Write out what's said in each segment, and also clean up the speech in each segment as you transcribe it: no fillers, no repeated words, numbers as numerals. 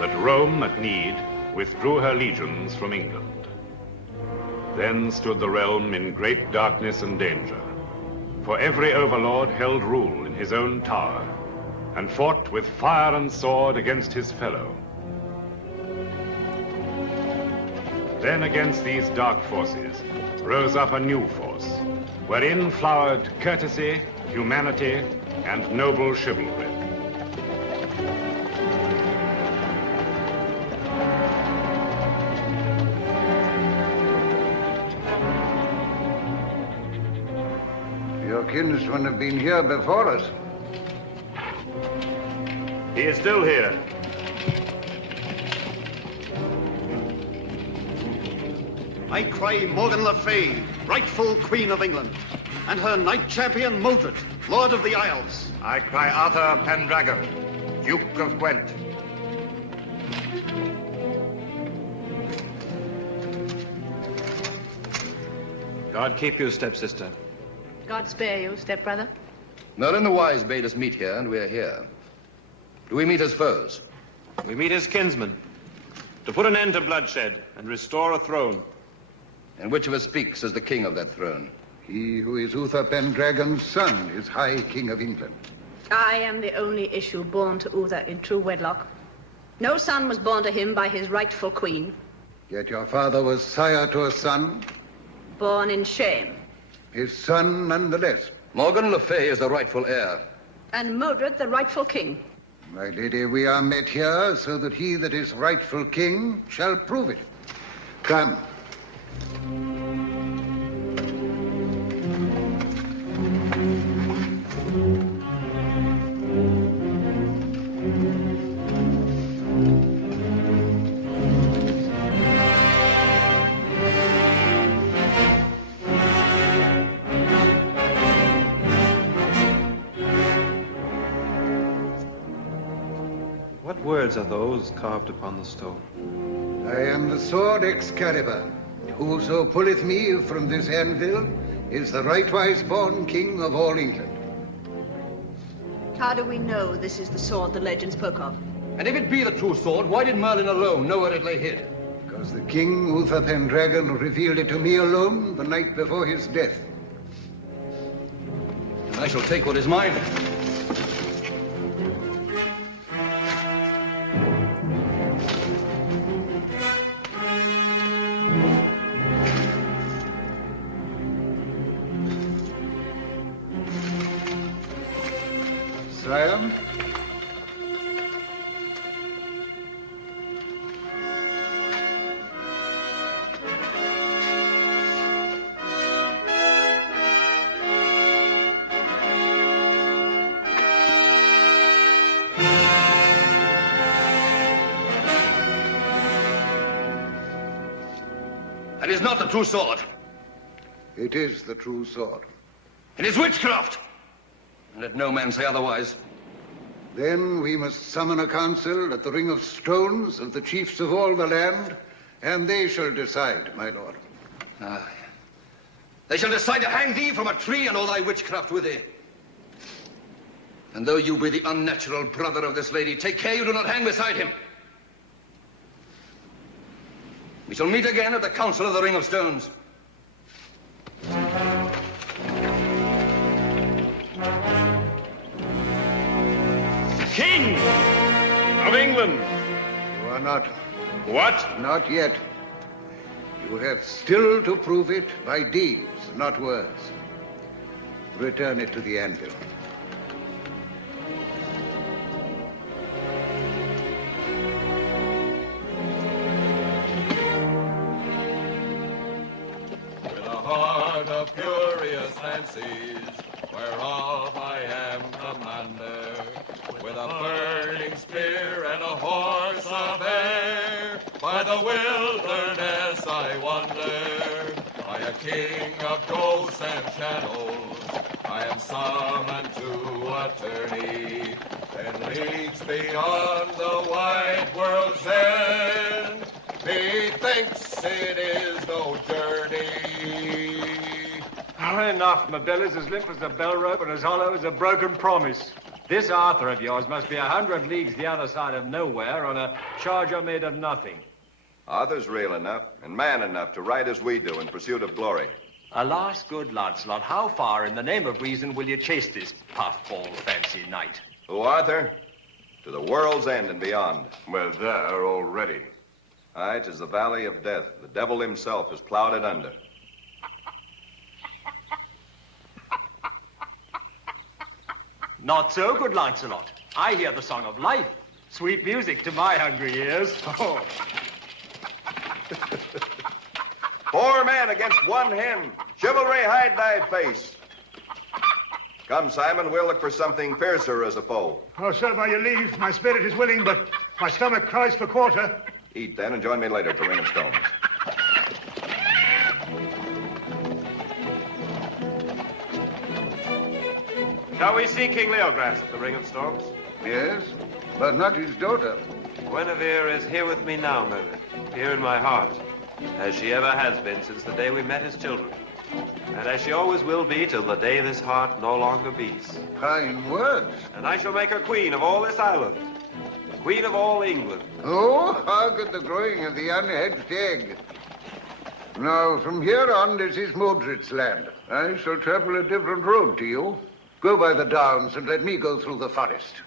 But Rome, at need, withdrew her legions from England. Then stood the realm in great darkness and danger, for every overlord held rule in his own tower, and fought with fire and sword against his fellow. Then against these dark forces rose up a new force, wherein flowered courtesy, humanity, and noble chivalry. Your kinsmen have been here before us. He is still here. I cry Morgan le Fay, rightful Queen of England, and her knight champion Modred, Lord of the Isles. I cry Arthur Pendragon, Duke of Gwent. God keep you, stepsister. God spare you, stepbrother. Merlin the Wise bade us meet here, and we're here. Do we meet as foes? We meet as kinsmen, to put an end to bloodshed and restore a throne. And which of us speaks as the king of that throne? He who is Uther Pendragon's son is High King of England. I am the only issue born to Uther in true wedlock. No son was born to him by his rightful queen. Yet your father was sire to a son. Born in shame. His son nonetheless. Morgan le Fay is the rightful heir. And Modred the rightful king. My lady, we are met here so that he that is rightful king shall prove it. Come. What words are those carved upon the stone? I am the sword Excalibur. Whoso pulleth me from this anvil is the rightwise born king of all England. How do we know this is the sword the legend spoke of? And if it be the true sword, why did Merlin alone know where it lay hid? Because the king, Uther Pendragon, revealed it to me alone the night before his death. And I shall take what is mine. Sire? That is not the true sword. It is the true sword. It is witchcraft. And let no man say otherwise. Then we must summon a council at the Ring of Stones of the chiefs of all the land, and they shall decide, my lord. Aye. They shall decide to hang thee from a tree and all thy witchcraft with thee. And though you be the unnatural brother of this lady, take care you do not hang beside him. We shall meet again at the council of the Ring of Stones. King of England! You are not. What? Not yet. You have still to prove it by deeds, not words. Return it to the anvil. With a heart of furious fancies, whereof I am commander, with a burning spear and a horse of air, by the wilderness I wander, by a king of ghosts and shadows, I am summoned to a tourney, 10 leagues beyond the wide world's end. Methinks it is no journey. Enough. My belly's as limp as a bell rope and as hollow as a broken promise. This Arthur of yours must be 100 leagues the other side of nowhere on a charger made of nothing. Arthur's real enough and man enough to ride as we do in pursuit of glory. Alas, good Lancelot, how far in the name of reason will you chase this puffball fancy knight? Who, Arthur? To the world's end and beyond. We're there already. Aye, 'tis the valley of death. The devil himself has plowed it under. Not so, good Lancelot. I hear the song of life. Sweet music to my hungry ears. Oh. 4 men against 1 hen. Chivalry, hide thy face. Come, Simon, we'll look for something fiercer as a foe. Oh, sir, by your leave, my spirit is willing, but my stomach cries for quarter. Eat then and join me later at the Ring of Stones. Shall we see King Leograss at the Ring of Stones? Yes, but not his daughter. Guinevere is here with me now, Merlin, here in my heart, as she ever has been since the day we met as children, and as she always will be till the day this heart no longer beats. Kind words. And I shall make her queen of all this island, queen of all England. Oh, hark at the crowing of the unhatched egg. Now, from here on, this is Modred's land. I shall travel a different road to you. Go by the downs and let me go through the forest.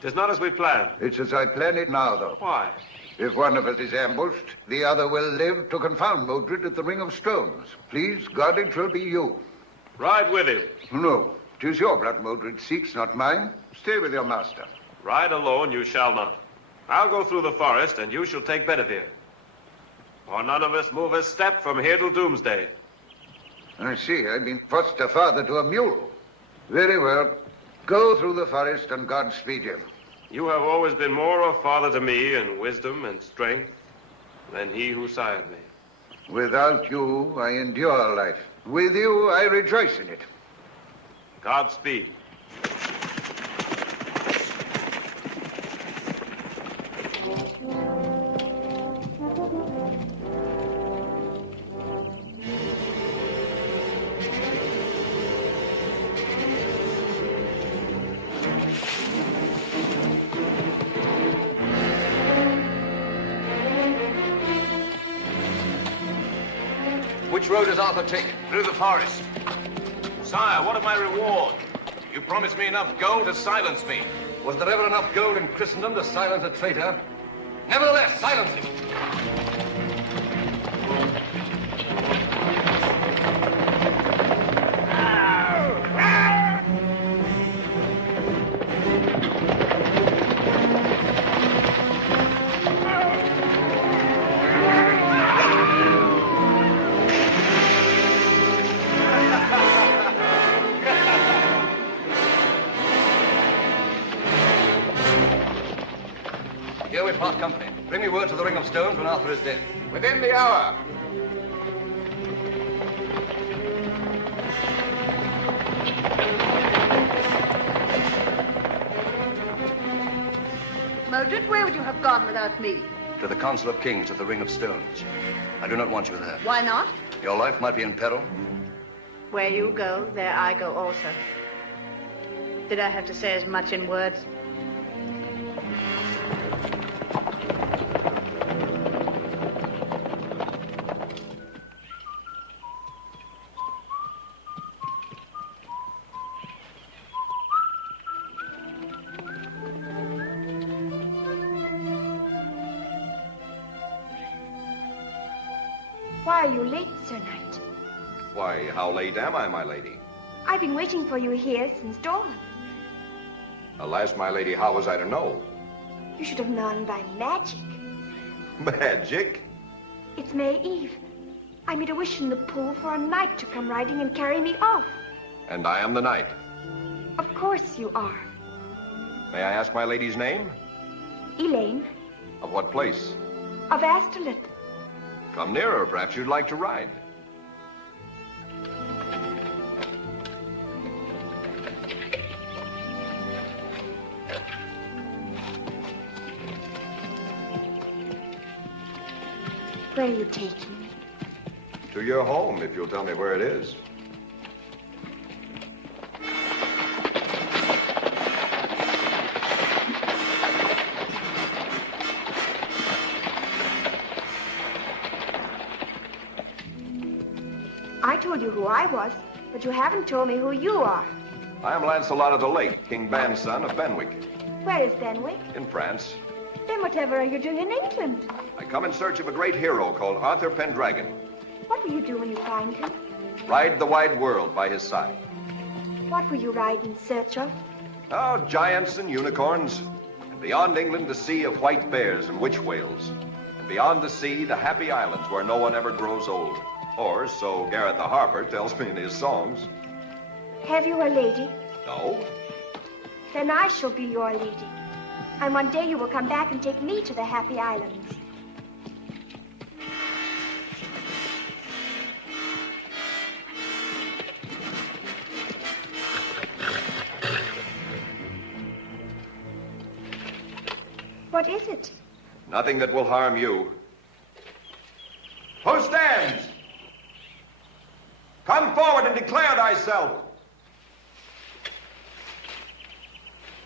'Tis not as we planned. It's as I plan it now, though. Why? If one of us is ambushed, the other will live to confound Modred at the Ring of Stones. Please, God, it shall be you. Ride with him. No, 'tis your blood Modred seeks, not mine. Stay with your master. Ride alone you shall not. I'll go through the forest, and you shall take Bedivere. For none of us move a step from here till doomsday. I see, I've been foster father to a mule. Very well. Go through the forest and God speed you. You have always been more a father to me in wisdom and strength than he who sired me. Without you, I endure life. With you, I rejoice in it. Godspeed. Which road does Arthur take? Through the forest. Sire, what of my reward? You promised me enough gold to silence me. Was there ever enough gold in Christendom to silence a traitor? Nevertheless, silence him. Here we part company. Bring me word to the Ring of Stones when Arthur is dead. Within the hour. Modred, where would you have gone without me? To the Council of Kings at the Ring of Stones. I do not want you there. Why not? Your life might be in peril. Where you go, there I go also. Did I have to say as much in words? Why are you late, Sir Knight? Why, how late am I, my lady? I've been waiting for you here since dawn. Alas, my lady, how was I to know? You should have known by magic. Magic? It's May Eve. I made a wish in the pool for a knight to come riding and carry me off. And I am the knight. Of course you are. May I ask my lady's name? Elaine Of what place? of Astolit. Come nearer, perhaps you'd like to ride. Where are you taking me? To your home, if you'll tell me where it is. I told you who I was, but you haven't told me who you are. I am Lancelot of the Lake, King Ban's son of Benwick, Where is Benwick? in France. Then whatever are you doing in England? I come in search of a great hero called Arthur Pendragon. What will you do when you find him? Ride the wide world by his side. What will you ride in search of? Oh, giants and unicorns. And beyond England, the sea of white bears and witch whales. And beyond the sea, the happy islands where no one ever grows old. Or so Gareth the Harper tells me in his songs. Have you a lady? No. Then I shall be your lady. And one day you will come back and take me to the happy islands. What is it? Nothing that will harm you. Who stands? Come forward and declare thyself.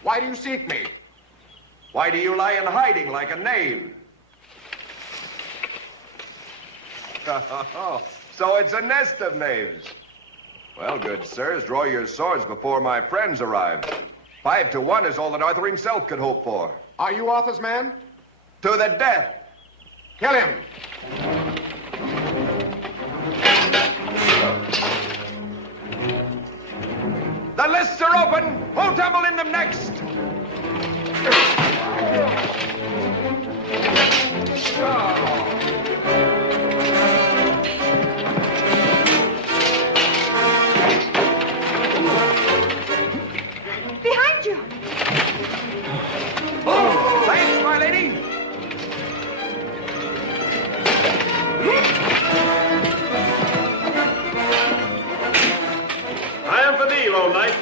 Why do you seek me? Why do you lie in hiding like a knave? So it's a nest of knaves. Well, good sirs, draw your swords before my friends arrive. 5 to 1 is all that Arthur himself could hope for. Are you Arthur's man? To the death. Kill him. The lists are open. Who'll tumble in them next? Behind you. Thanks, my lady. I am for thee, lone knight.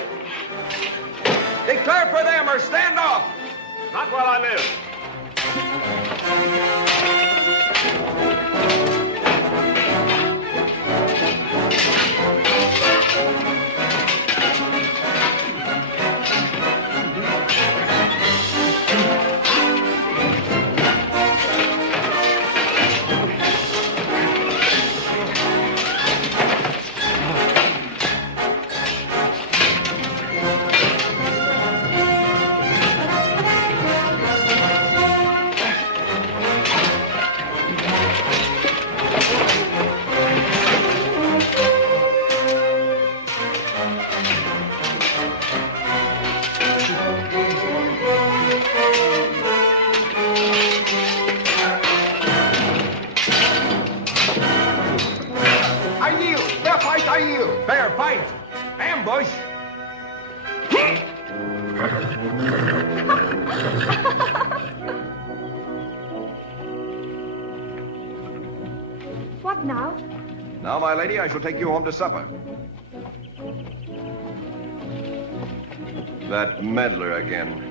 Declare for them or stand off. Not while I live. Fair fight. Ambush. What now? Now, my lady, I shall take you home to supper. That meddler again.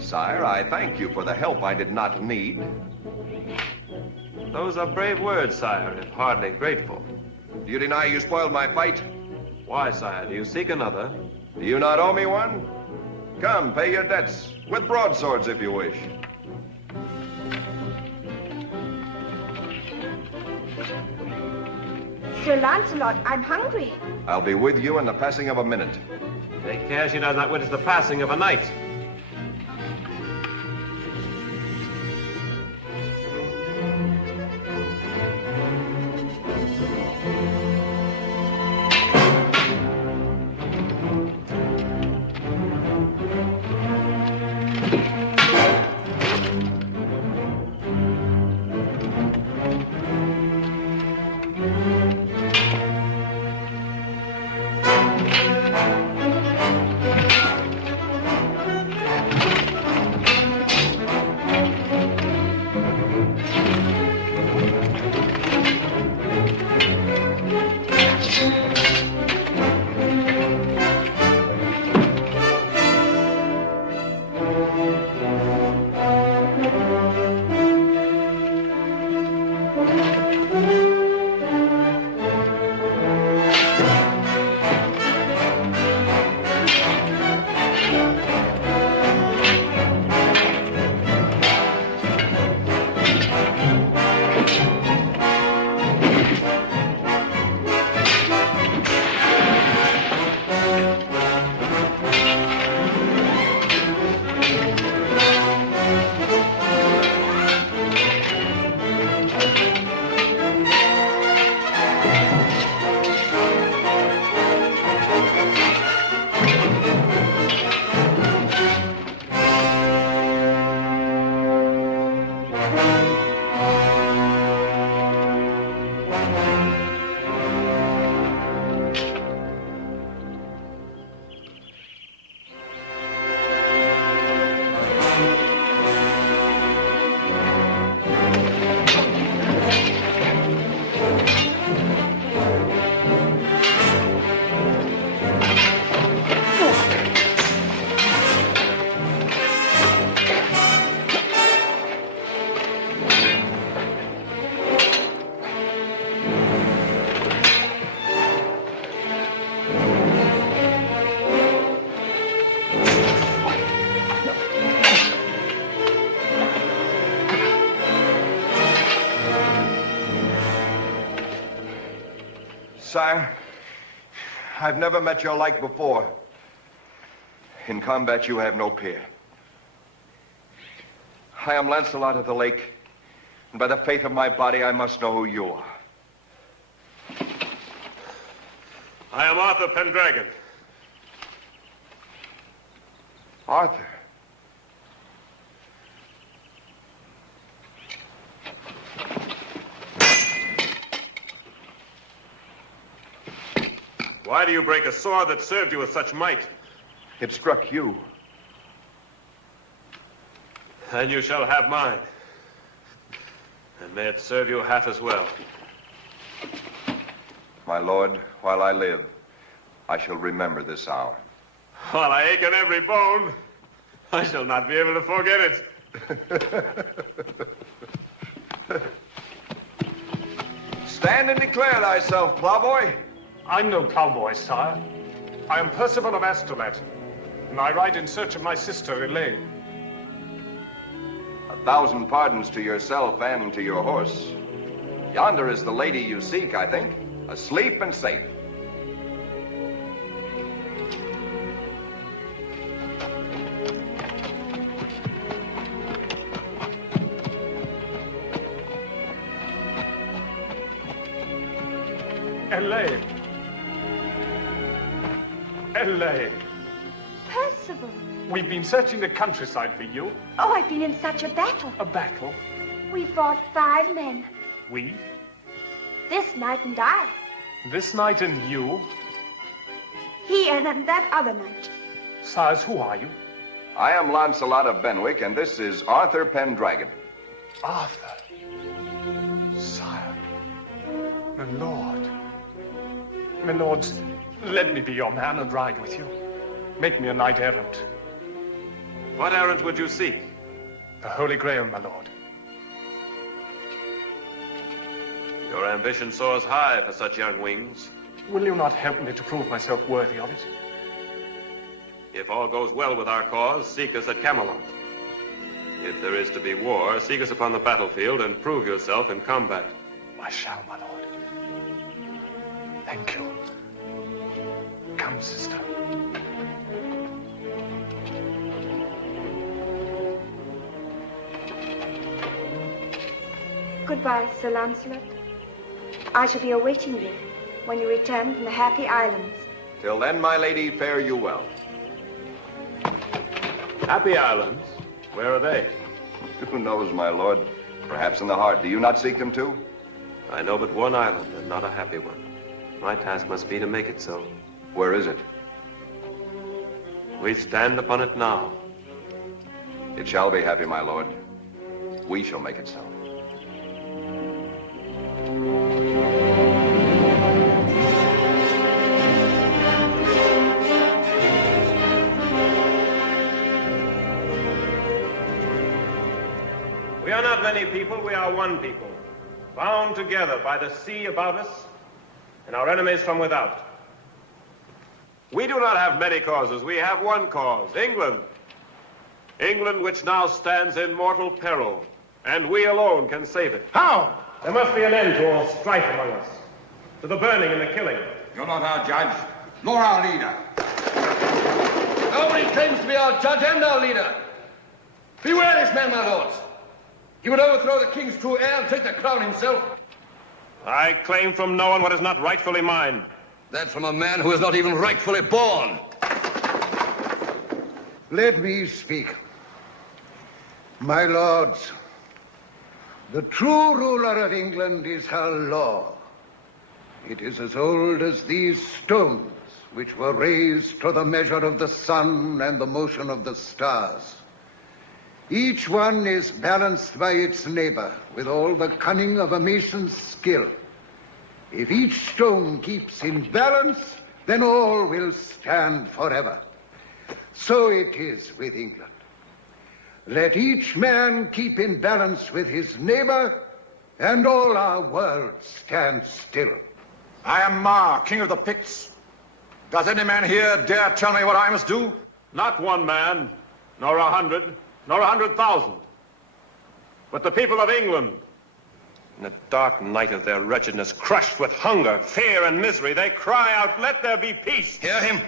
Sire, I thank you for the help I did not need. Those are brave words, sire, if hardly grateful. Do you deny you spoiled my fight? Why, sire, do you seek another? Do you not owe me one? Come, pay your debts, with broadswords if you wish. Sir Lancelot, I'm hungry. I'll be with you in the passing of a minute. Take care she does not witness the passing of a knight. Sire, I've never met your like before. In combat, you have no peer. I am Lancelot of the Lake, and by the faith of my body, I must know who you are. I am Arthur Pendragon. Arthur. Why do you break a sword that served you with such might? It struck you. And you shall have mine. And may it serve you half as well. My lord, while I live, I shall remember this hour. While I ache in every bone, I shall not be able to forget it. Stand and declare thyself, plowboy. I'm no plowboy, sire. I am Percival of Astolat, and I ride in search of my sister, Elaine. 1,000 pardons to yourself and to your horse. Yonder is the lady you seek, I think, asleep and safe. Elaine. Elaine. Percival. We've been searching the countryside for you. Oh, I've been in such a battle. A battle? We fought 5 men. We? This knight and I. This knight and you? He and that other knight. Sires, who are you? I am Lancelot of Benwick, and this is Arthur Pendragon. Arthur. Sire. My lord. My lords, let me be your man and ride with you. Make me a knight errant. What errant would you seek? The Holy Grail, my lord. Your ambition soars high for such young wings. Will you not help me to prove myself worthy of it? If all goes well with our cause, seek us at Camelot. If there is to be war, seek us upon the battlefield and prove yourself in combat. I shall, my lord. Thank you. Come, sister. Goodbye, Sir Lancelot. I shall be awaiting you when you return from the Happy Islands. Till then, my lady, fare you well. Happy Islands? Where are they? Who knows, my lord? Perhaps in the heart. Do you not seek them too? I know but one island, and not a happy one. My task must be to make it so. Where is it? We stand upon it now. It shall be happy, my lord. We shall make it so. We are not many people, we are one people, bound together by the sea above us and our enemies from without. We do not have many causes, we have one cause, England. England which now stands in mortal peril, and we alone can save it. How? There must be an end to all strife among us, to the burning and the killing. You're not our judge, nor our leader. Nobody claims to be our judge and our leader. Beware this man, my lords. He would overthrow the king's true heir and take the crown himself. I claim from no one what is not rightfully mine. That from a man who is not even rightfully born. Let me speak. My lords, The true ruler of England is her law. It is as old as these stones, which were raised to the measure of the sun and the motion of the stars. Each one is balanced by its neighbor with all the cunning of a mason's skill. If each stone keeps in balance, then all will stand forever. So it is with England. Let each man keep in balance with his neighbor, and all our world stand still. I am Mar, king of the Picts. Does any man here dare tell me what I must do? Not one man, nor 100, nor 100,000, but the people of England. In the dark night of their wretchedness, crushed with hunger, fear, and misery, they cry out, "Let there be peace!" Hear him?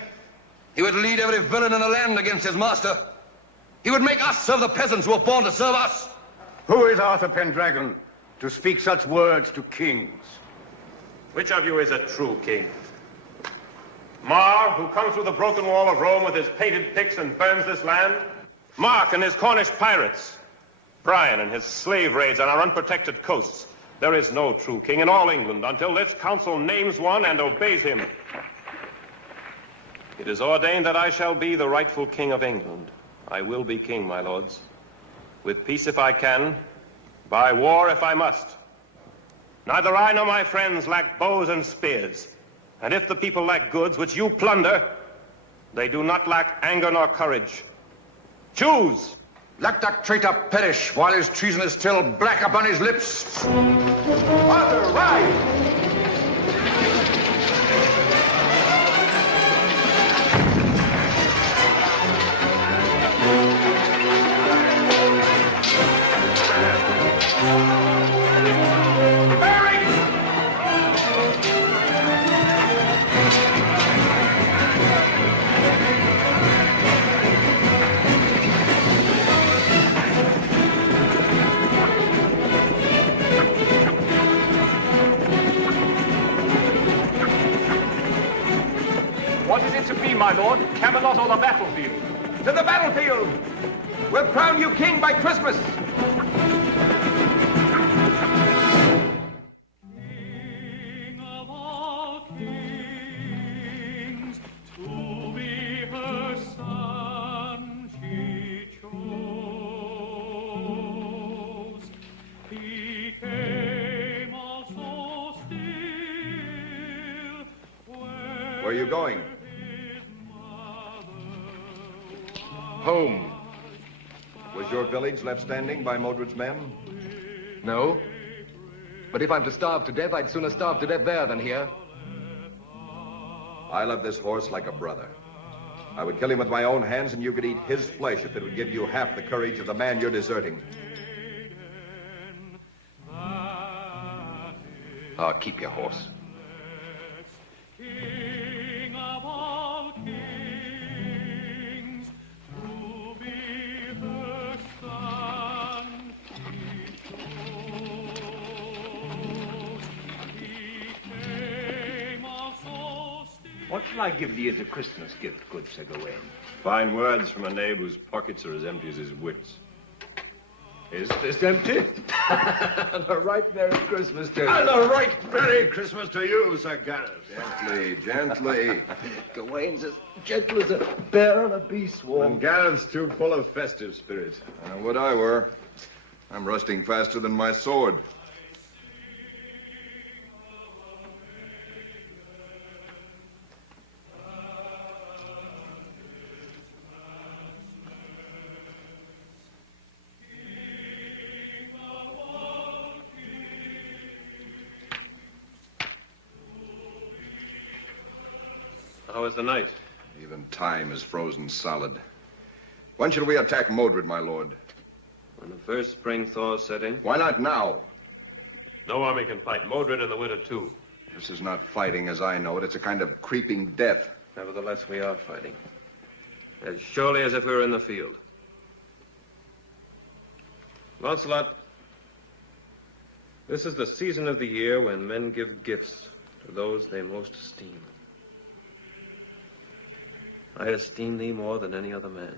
He would lead every villain in the land against his master. He would make us serve the peasants who were born to serve us. Who is Arthur Pendragon to speak such words to kings? Which of you is a true king? Mar, who comes through the broken wall of Rome with his painted picks and burns this land? Mark and his Cornish pirates? Brian and his slave raids on our unprotected coasts? There is no true king in all England until this council names one and obeys him. It is ordained that I shall be the rightful king of England. I will be king, my lords. With peace if I can, by war if I must. Neither I nor my friends lack bows and spears. And if the people lack goods which you plunder, they do not lack anger nor courage. Choose! Let that traitor perish while his treason is still black upon his lips. Arthur, ride! What is it to be, my lord? Camelot or the battlefield? To the battlefield! We'll crown you king by Christmas! King of all kings, to be her son she chose. He came also still. Where are you going? Home. Was your village left standing by Modred's men? No. But if I'm to starve to death, I'd sooner starve to death there than here. I love this horse like a brother. I would kill him with my own hands, and you could eat his flesh if it would give you half the courage of the man you're deserting. Oh, keep your horse. King of all kings, to be her son he chose. He came also still. What shall I give thee as a Christmas gift, good Sir Gawain? Fine words from a knave whose pockets are as empty as his wits. Is this empty? And a right Merry Christmas to you. And a right Merry Christmas to you, Sir Gareth. Gently, gently. Gawain's as gentle as a bear on a bee swarm. And Gareth's too full of festive spirit. Would I were. I'm rusting faster than my sword. How was the night? Even time is frozen solid. When shall we attack Modred, my lord? When the first spring thaws set in. Why not now? No army can fight Modred in the winter, too. This is not fighting as I know it. It's a kind of creeping death. Nevertheless, we are fighting. As surely as if we were in the field. Lancelot, this is the season of the year when men give gifts to those they most esteem. I esteem thee more than any other man.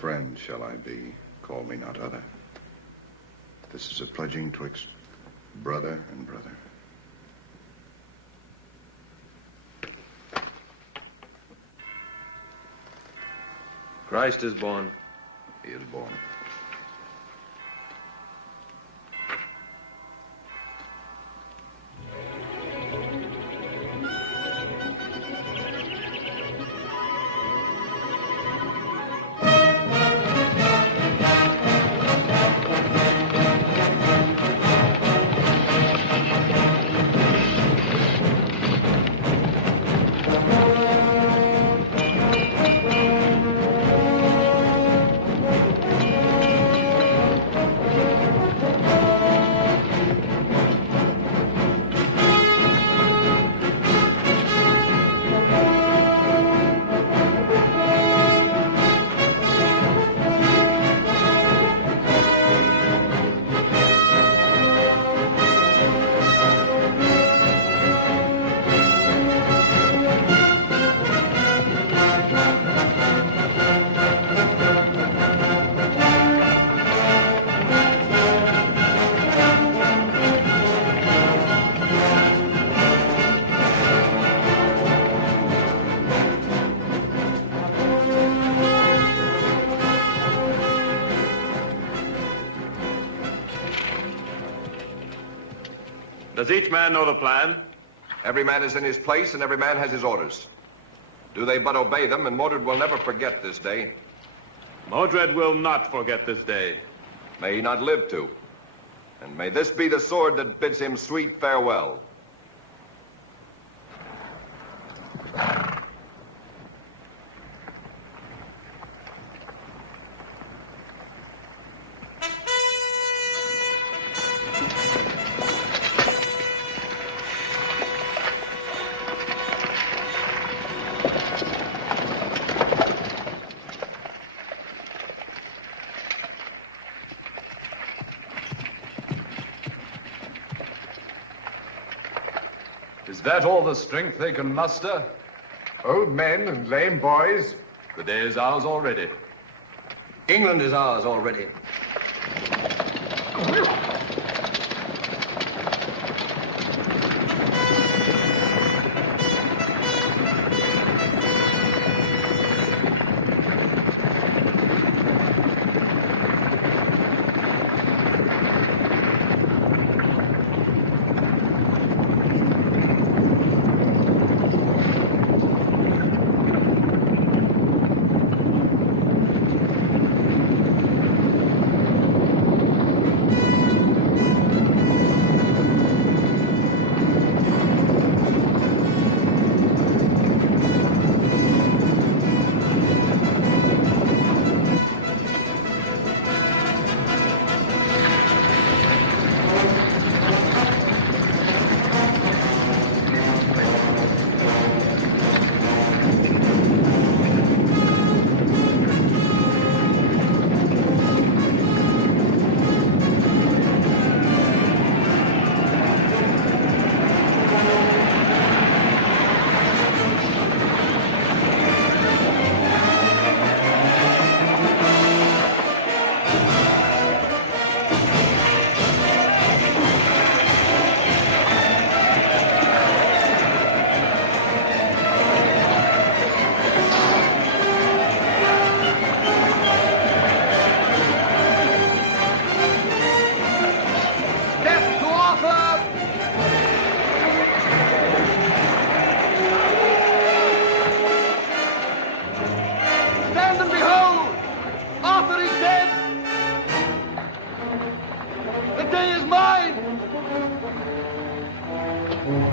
friend shall I be. Call me not other. This is a pledging twixt brother and brother. Christ is born. He is born. Does each man know the plan? Every man is in his place, and every man has his orders. Do they but obey them, and Mordred will never forget this day. Mordred will not forget this day. May he not live to. And may this be the sword that bids him sweet farewell. Is that all the strength they can muster? Old men and lame boys? The day is ours already. England is ours already.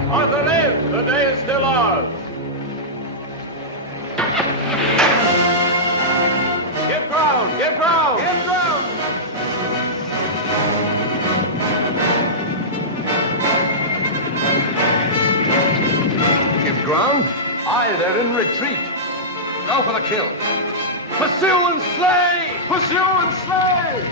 Arthur lives! The day is still ours! Give ground! Give ground! Give ground! Give ground? Aye, they're in retreat. Now for the kill. Pursue and slay! Pursue and slay!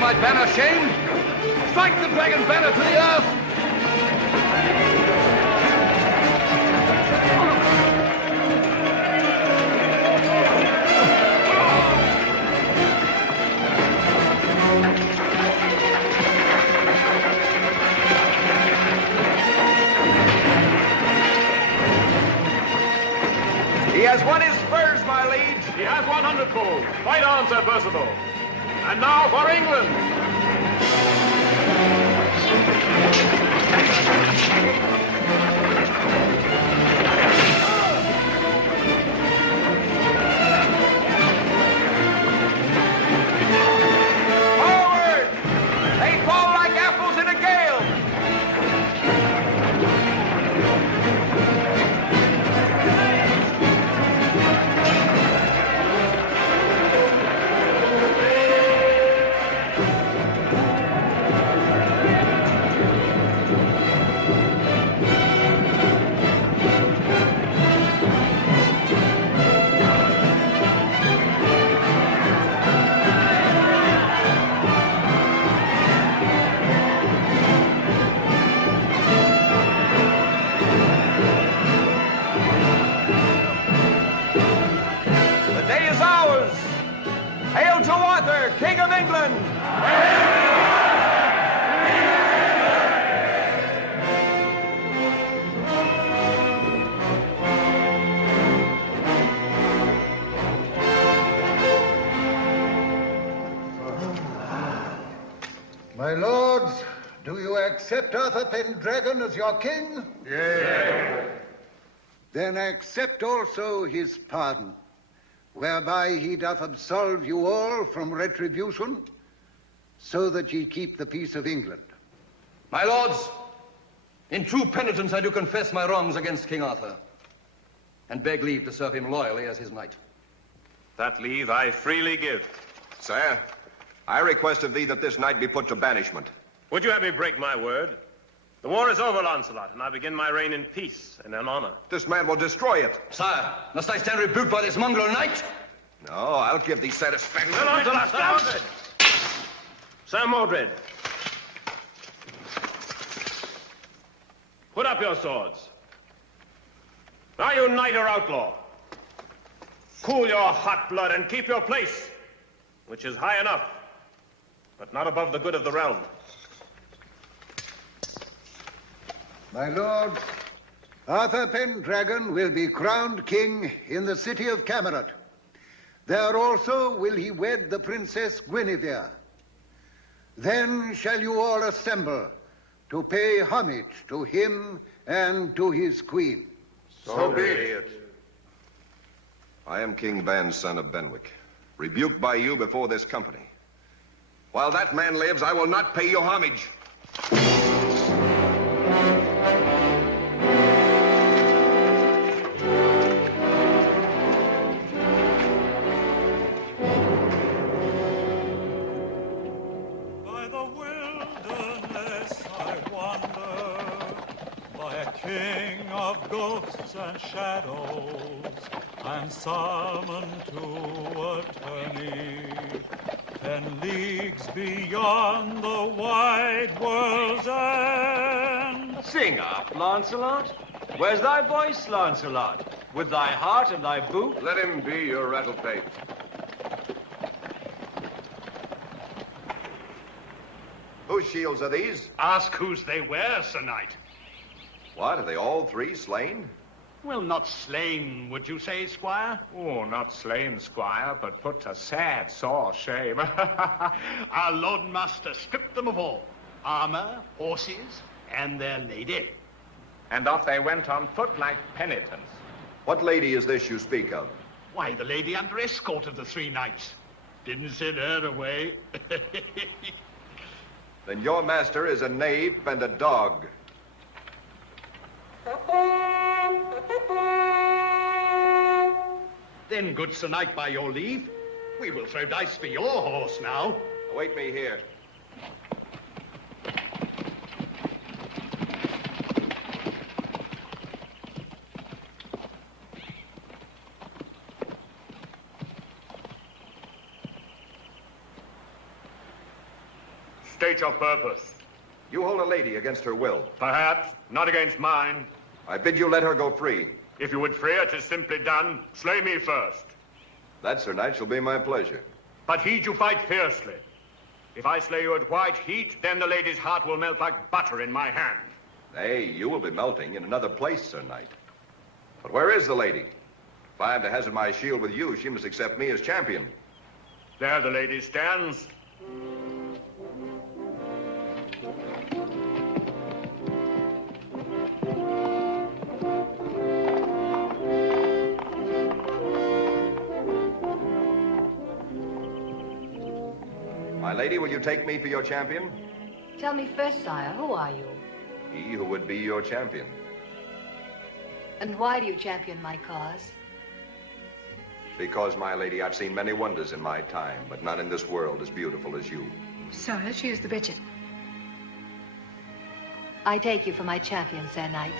My banner, Shane? Strike the dragon banner to the earth! He has won his spurs, my liege. He has 100 fold. Fight on, Sir Percival. And now for England! Forward! They fall like apples in a gale! Hail to Arthur, King of England! My lords, do you accept Arthur Pendragon as your king? Yea. Then accept also his pardon, whereby he doth absolve you all from retribution, so that ye keep the peace of England. My lords, in true penitence I do confess my wrongs against King Arthur, and beg leave to serve him loyally as his knight. That leave I freely give. Sire, I request of thee that this knight be put to banishment. Would you have me break my word? The war is over, Lancelot, and I begin my reign in peace and in honor. This man will destroy it. Sire, must I stand rebuked by this mongrel knight? No, I'll give thee satisfaction. Sir Lancelot, Sir Mordred! Sir Mordred! Put up your swords. Are you knight or outlaw? Cool your hot blood and keep your place, which is high enough, but not above the good of the realm. My lords, Arthur Pendragon will be crowned king in the city of Camelot. There also will he wed the Princess Guinevere. Then shall you all assemble to pay homage to him and to his queen. So be it. I am King Ban's son of Benwick, rebuked by you before this company. While that man lives, I will not pay you homage. By the wilderness I wander, by a king of ghosts and shadows, I'm summoned to a tourney 10 leagues beyond the wide world's end. Sing up, Lancelot. Where's thy voice, Lancelot? With thy heart and thy boot? Let him be your rattle-pate. Whose shields are these? Ask whose they were, Sir Knight. What, are they all three slain? Well, not slain, would you say, Squire? Oh, not slain, Squire, but put to sad, sore shame. Our Lord Master stripped them of all. Armor, horses, and their lady. And off they went on foot like penitents. What lady is this you speak of? Why, the lady under escort of the 3 knights. Didn't send her away. Then your master is a knave and a dog. Then, good Sir Knight, by your leave, we will throw dice for your horse now. Await me here. State your purpose. You hold a lady against her will. Perhaps, not against mine. I bid you let her go free. If you would free her, 'tis simply done. Slay me first. That, Sir Knight, shall be my pleasure. But heed you fight fiercely. If I slay you at white heat, then the lady's heart will melt like butter in my hand. Nay, you will be melting in another place, Sir Knight. But where is the lady? If I am to hazard my shield with you, she must accept me as champion. There the lady stands. My lady, will you take me for your champion? Tell me first, sire, who are you? He who would be your champion. And why do you champion my cause? Because, my lady, I've seen many wonders in my time, but none in this world as beautiful as you. Sire, she is the Bridget. I take you for my champion, Sir Knight.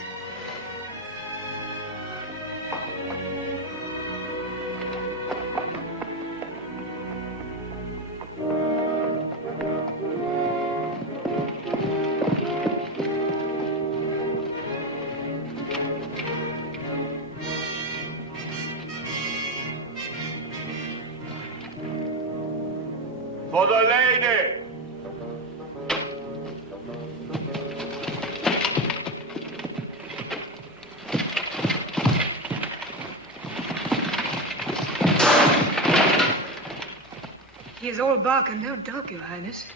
For the lady! He is all bark and no dog, Your Highness.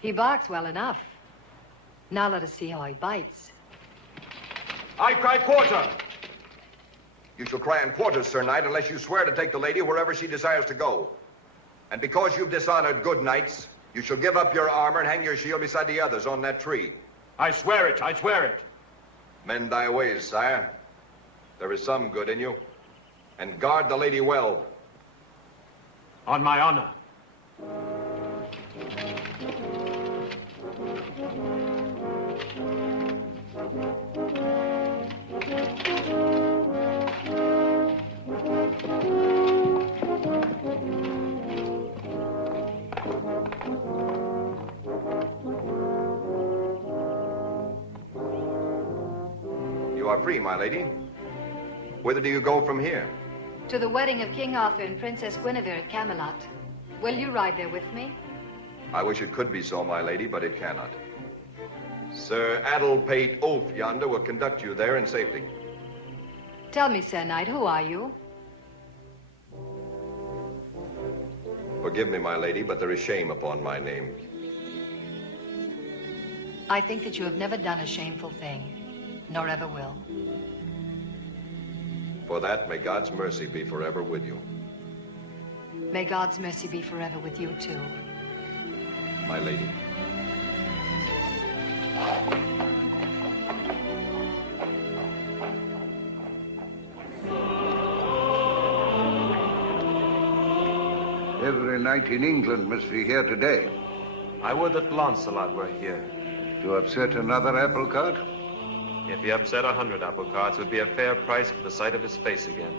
He barks well enough. Now let us see how he bites. I cry quarter. You shall cry in quarters, Sir Knight, unless you swear to take the lady wherever she desires to go. And because you've dishonored good knights, you shall give up your armor and hang your shield beside the others on that tree. I swear it, I swear it. Mend thy ways, sire. There is some good in you. And guard the lady well. On my honor. You are free, my lady. Whither do you go from here? To the wedding of King Arthur and Princess Guinevere at Camelot. Will you ride there with me? I wish it could be so, my lady, but it cannot. Sir Adelpate Ulf yonder will conduct you there in safety. Tell me, Sir Knight, who are you? Forgive me, my lady, but there is shame upon my name. I think that you have never done a shameful thing, nor ever will. For that, may God's mercy be forever with you. May God's mercy be forever with you, too. My lady. Every knight in England must be here today. I would that Lancelot were here. To upset another apple cart? If he upset 100 apple carts, it would be a fair price for the sight of his face again.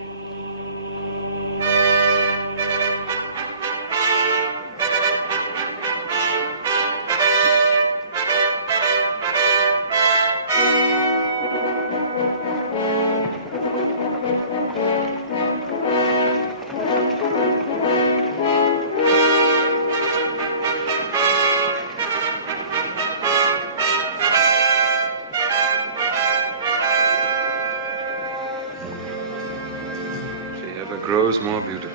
Grows more beautiful.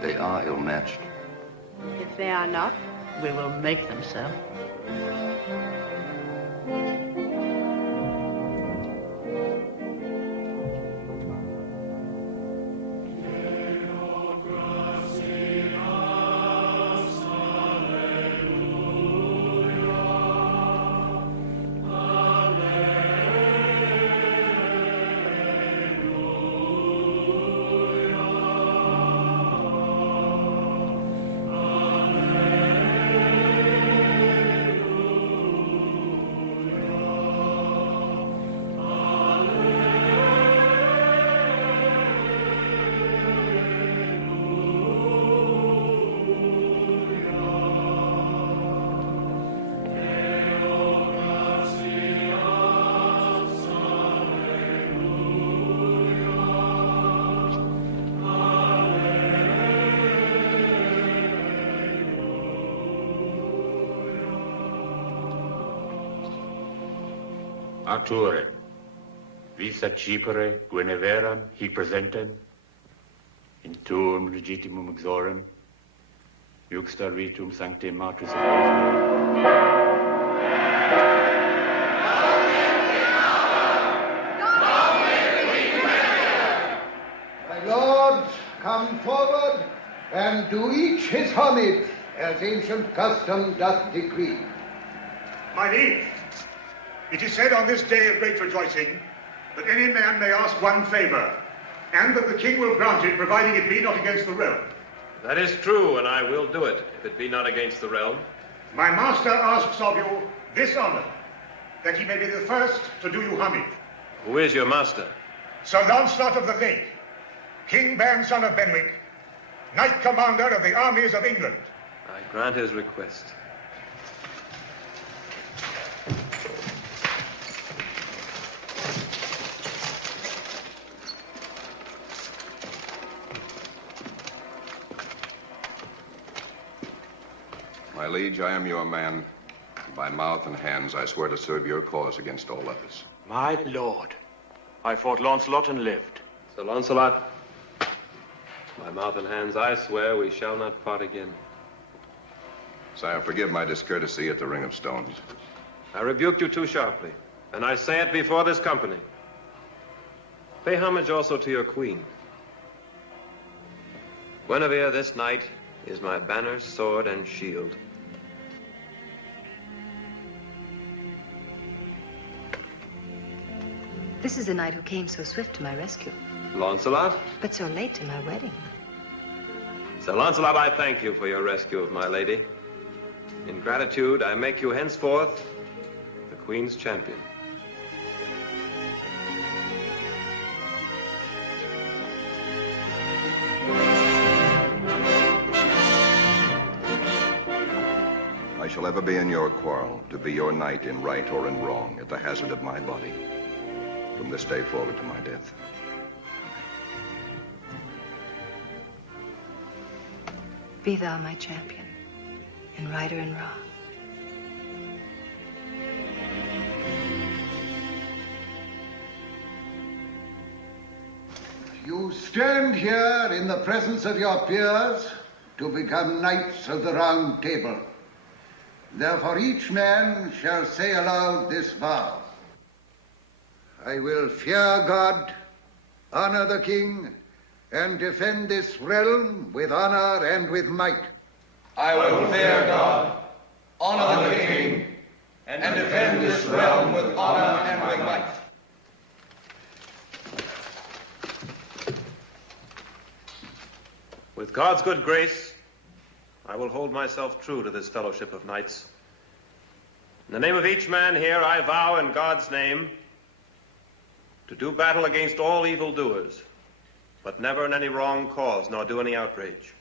They are ill-matched. If they are not, we will make them so. Arture, vis accipere Guineveram hic presentem, in tuum legitimum exorem, juxta ritum sancte matris My lords, come forward and do each his homage as ancient custom doth decree. My liege, it is said on this day of great rejoicing that any man may ask one favor, and that the king will grant it, providing it be not against the realm. That is true, and I will do it, if it be not against the realm. My master asks of you this honor, that he may be the first to do you homage. Who is your master? Sir Launcelot of the Lake, King Ban, son of Benwick, Knight Commander of the armies of England. I grant his request. My liege, I am your man. By mouth and hands, I swear to serve your cause against all others. My lord, I fought Launcelot and lived. Sir Launcelot, by mouth and hands, I swear we shall not part again. Sire, forgive my discourtesy at the Ring of Stones. I rebuked you too sharply, and I say it before this company. Pay homage also to your queen. Guinevere, this night, is my banner, sword, and shield. This is the knight who came so swift to my rescue, Launcelot? but so late to my wedding. Sir Launcelot, I thank you for your rescue of my lady. In gratitude, I make you henceforth the Queen's champion. I shall ever be in your quarrel, to be your knight in right or in wrong, at the hazard of my body, from this day forward to my death. Be thou my champion, in right or in wrong. You stand here in the presence of your peers to become knights of the Round Table. Therefore each man shall say aloud this vow. I will fear God, honor the king, and defend this realm with honor and with might. I will fear God, honor the king, and defend this realm with honor and with might. With God's good grace, I will hold myself true to this fellowship of knights. In the name of each man here, I vow in God's name to do battle against all evildoers, but never in any wrong cause, nor do any outrage.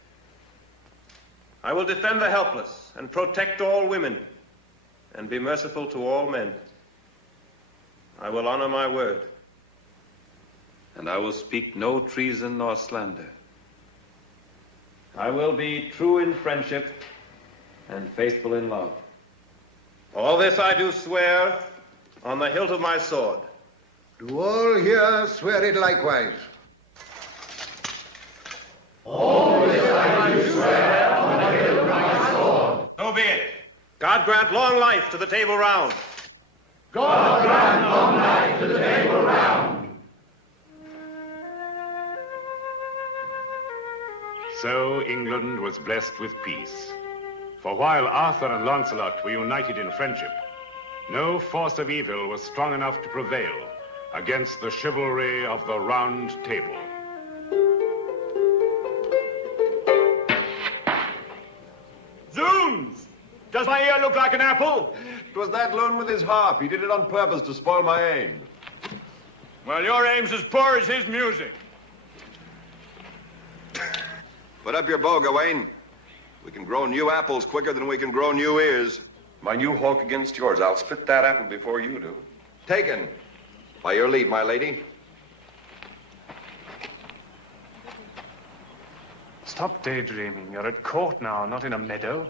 I will defend the helpless and protect all women and be merciful to all men. I will honor my word. And I will speak no treason nor slander. I will be true in friendship and faithful in love. All this I do swear on the hilt of my sword. Do all here swear it likewise? All this I do swear on the hilt of my sword. So be it. God grant long life to the Table Round. God grant long life to the Table Round. So England was blessed with peace. For while Arthur and Lancelot were united in friendship, no force of evil was strong enough to prevail against the chivalry of the Round Table. Zoons! Does my ear look like an apple? It was that loon with his harp. He did it on purpose to spoil my aim. Well, your aim's as poor as his music. Put up your bow, Gawain. We can grow new apples quicker than we can grow new ears. My new hawk against yours. I'll spit that apple before you do. Taken. By your leave, my lady. Stop daydreaming. You're at court now, not in a meadow.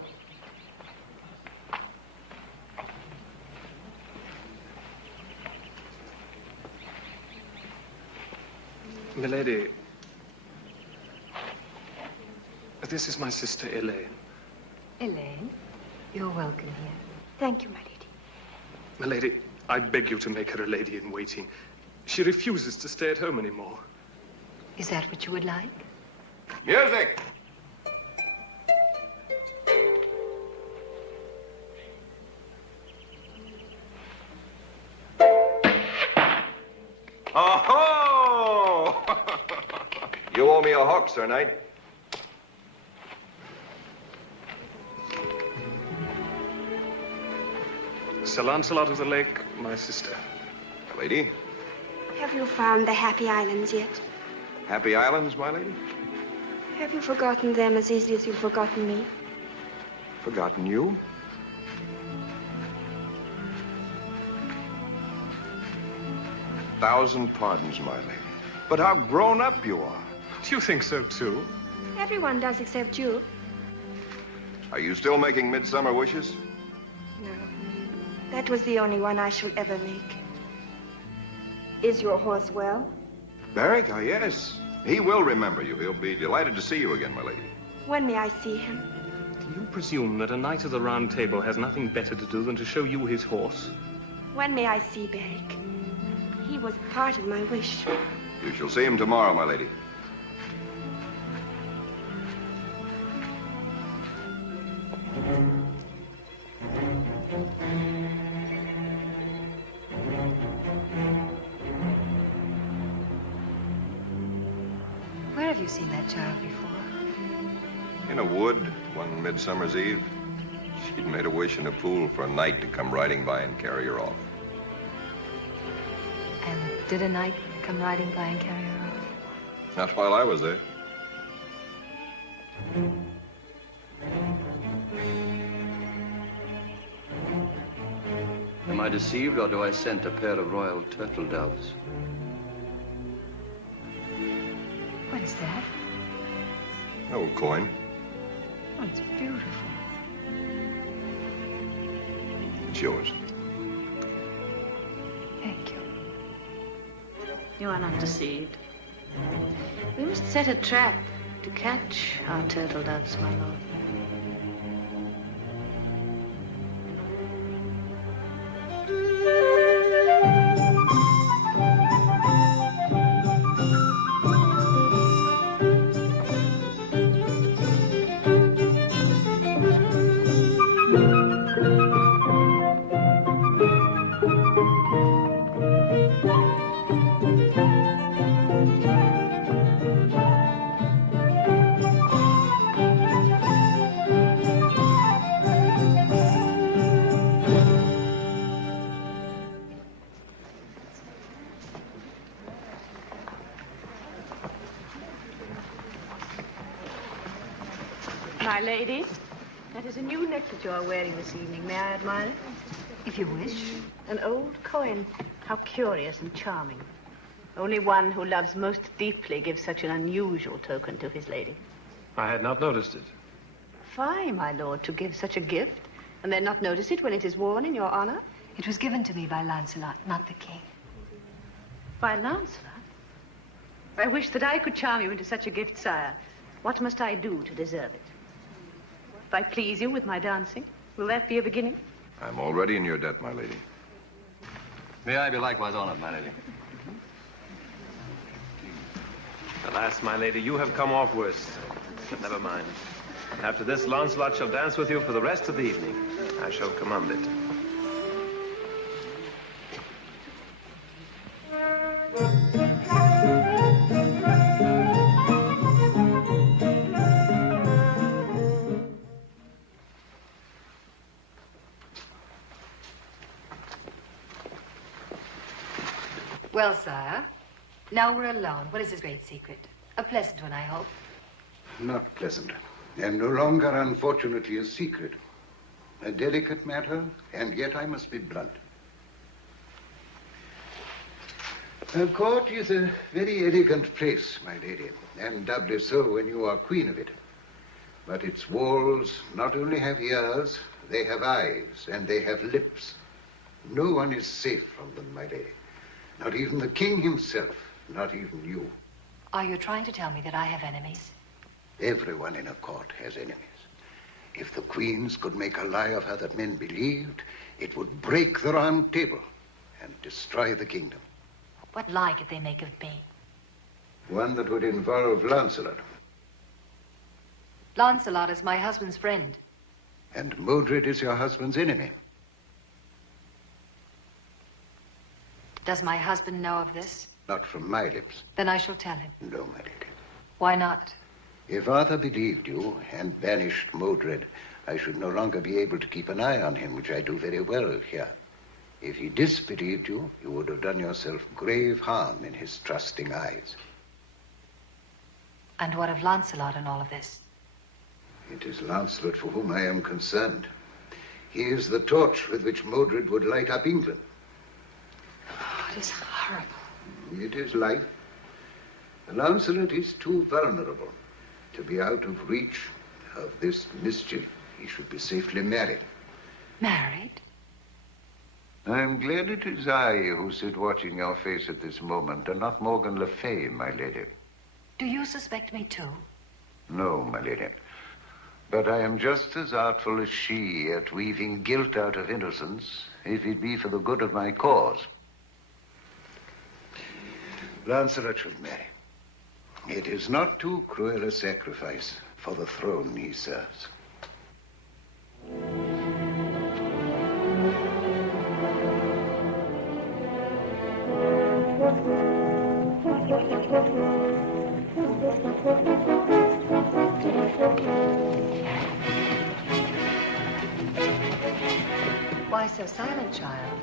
Milady, this is my sister, Elaine. Elaine, you're welcome here. Thank you, my lady. Milady, I beg you to make her a lady in waiting. She refuses to stay at home anymore. Is that what you would like? Music! Oh-ho! You owe me a hawk, Sir Knight. Sir Lancelot of the Lake, my sister. Lady? Have you found the Happy Islands yet? Happy Islands, my lady? Have you forgotten them as easily as you've forgotten me? Forgotten you? Thousand pardons, my lady. But how grown up you are. Do you think so, too? Everyone does except you. Are you still making midsummer wishes? No. That was the only one I shall ever make. Is your horse well? Beric? Yes. He will remember you. He'll be delighted to see you again, my lady. When may I see him? Do you presume that a knight of the Round Table has nothing better to do than to show you his horse? When may I see Beric? He was part of my wish. You shall see him tomorrow, my lady. Where have you seen that child before? In a wood, one midsummer's eve. She'd made a wish in a pool for a knight to come riding by and carry her off. And did a knight come riding by and carry her off? Not while I was there. Am I deceived, or do I scent a pair of royal turtle doves? What is that? An old coin. Oh, it's beautiful. It's yours. Thank you. You are not deceived. We must set a trap to catch our turtle doves, my lord. My lady, that is a new necklace you are wearing this evening. May I admire it? If you wish. An old coin. How curious and charming. Only one who loves most deeply gives such an unusual token to his lady. I had not noticed it. defy, my lord, to give such a gift and then not notice it when it is worn in your honor. It was given to me by Lancelot, not the king. By Lancelot? I wish that I could charm you into such a gift, sire. What must I do to deserve it? If I please you with my dancing, will that be a beginning? I'm already in your debt, my lady. May I be likewise honored, my lady. Alas, my lady, you have come off worse. But never mind. After this, Lancelot shall dance with you for the rest of the evening. I shall command it. Well, sire, now we're alone. What is this great secret? A pleasant one, I hope. Not pleasant, and no longer, unfortunately, a secret. A delicate matter, and yet I must be blunt. A court is a very elegant place, my lady, and doubly so when you are queen of it. But its walls not only have ears, they have eyes, and they have lips. No one is safe from them, my lady. Not even the king himself, not even you. Are you trying to tell me that I have enemies? Everyone in a court has enemies. If the queens could make a lie of her that men believed, it would break the round table and destroy the kingdom. What lie could they make of me? One that would involve Lancelot. Lancelot is my husband's friend. And Modred is your husband's enemy. Does my husband know of this? Not from my lips. Then I shall tell him. No, my lady. Why not? If Arthur believed you and banished Modred, I should no longer be able to keep an eye on him, which I do very well here. If he disbelieved you, you would have done yourself grave harm in his trusting eyes. And what of Lancelot in all of this? It is Lancelot for whom I am concerned. He is the torch with which Modred would light up England. Oh, it is horrible. It is life. Lancelot is too vulnerable to be out of reach of this mischief. He should be safely married. Married? I am glad it is I who sit watching your face at this moment, and not Morgan Le Fay, my lady. Do you suspect me too? No, my lady. But I am just as artful as she at weaving guilt out of innocence, if it be for the good of my cause. Lancelot should marry. It is not too cruel a sacrifice for the throne he serves. Why so silent, child?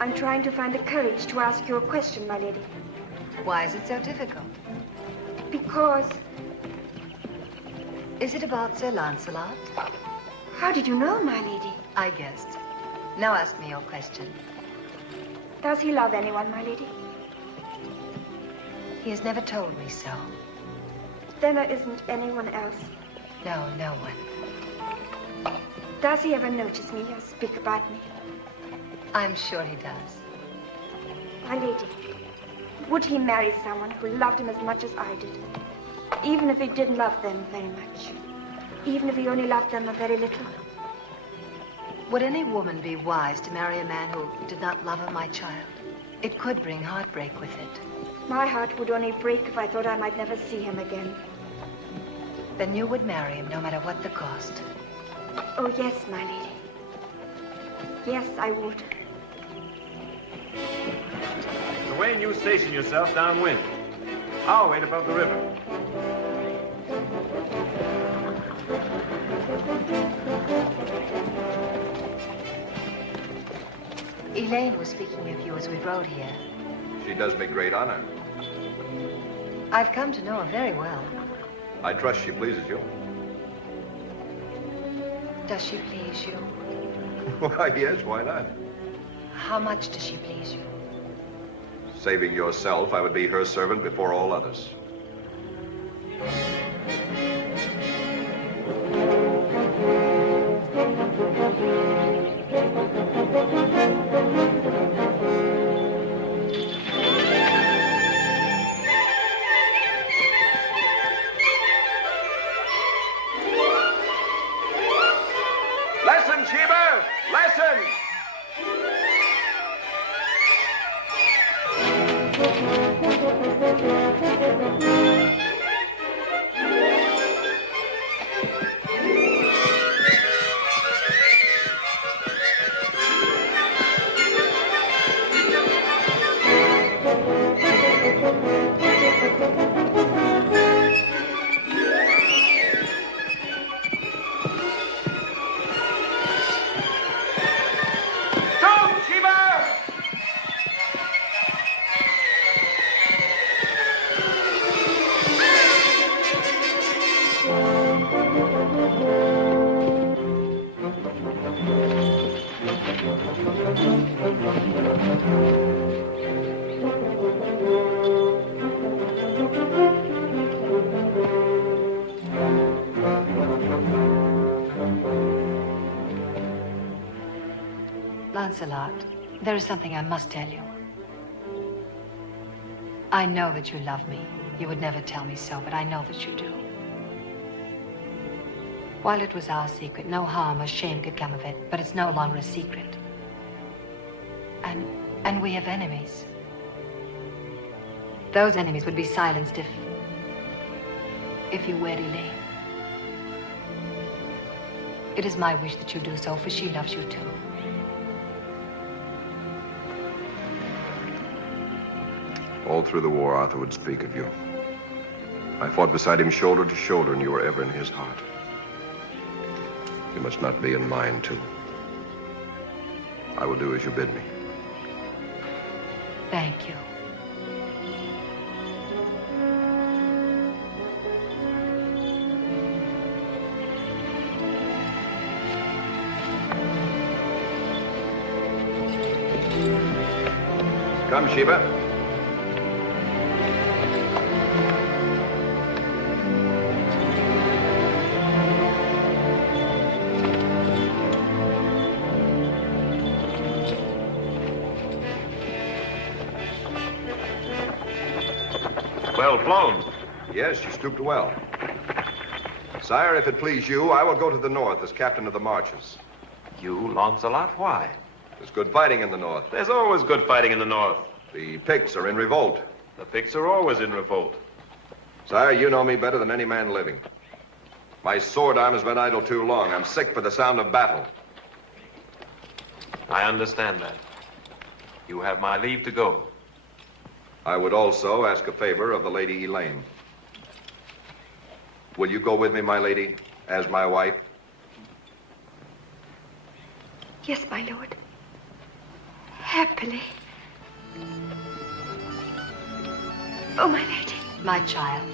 I'm trying to find the courage to ask you a question, my lady. Why is it so difficult? Because... Is it about Sir Lancelot? How did you know, my lady? I guessed. Now ask me your question. Does he love anyone, my lady? He has never told me so. Then there isn't anyone else. No, no one. Does he ever notice me or speak about me? I'm sure he does. My lady, would he marry someone who loved him as much as I did? Even if he didn't love them very much? Even if he only loved them a very little? Would any woman be wise to marry a man who did not love her, my child? It could bring heartbreak with it. My heart would only break if I thought I might never see him again. Then you would marry him no matter what the cost. Oh, yes, my lady. Yes, I would. Gawain, you station yourself downwind. I'll wait above the river. Elaine was speaking of you as we rode here. She does me great honor. I've come to know her very well. I trust she pleases you. Does she please you? Why, yes, why not? How much does she please you? Saving yourself, I would be her servant before all others. Lancelot, there is something I must tell you. I know that you love me. You would never tell me so, but I know that you do. While it was our secret, no harm or shame could come of it, but it's no longer a secret. And we have enemies. Those enemies would be silenced if you wed Elaine. It is my wish that you do so, for she loves you too. All through the war, Arthur would speak of you. I fought beside him shoulder to shoulder, and you were ever in his heart. You must not be in mine, too. I will do as you bid me. Thank you. Come, Sheba. Well flown. Yes, she stooped well. Sire, if it please you, I will go to the north as captain of the marches. You, Lancelot? Why? There's good fighting in the north. There's always good fighting in the north. The Picts are in revolt. The Picts are always in revolt. Sire, you know me better than any man living. My sword arm has been idle too long. I'm sick for the sound of battle. I understand that. You have my leave to go. I would also ask a favor of the Lady Elaine. Will you go with me, my lady, as my wife? Yes, my lord. Happily. Oh, my lady. My child,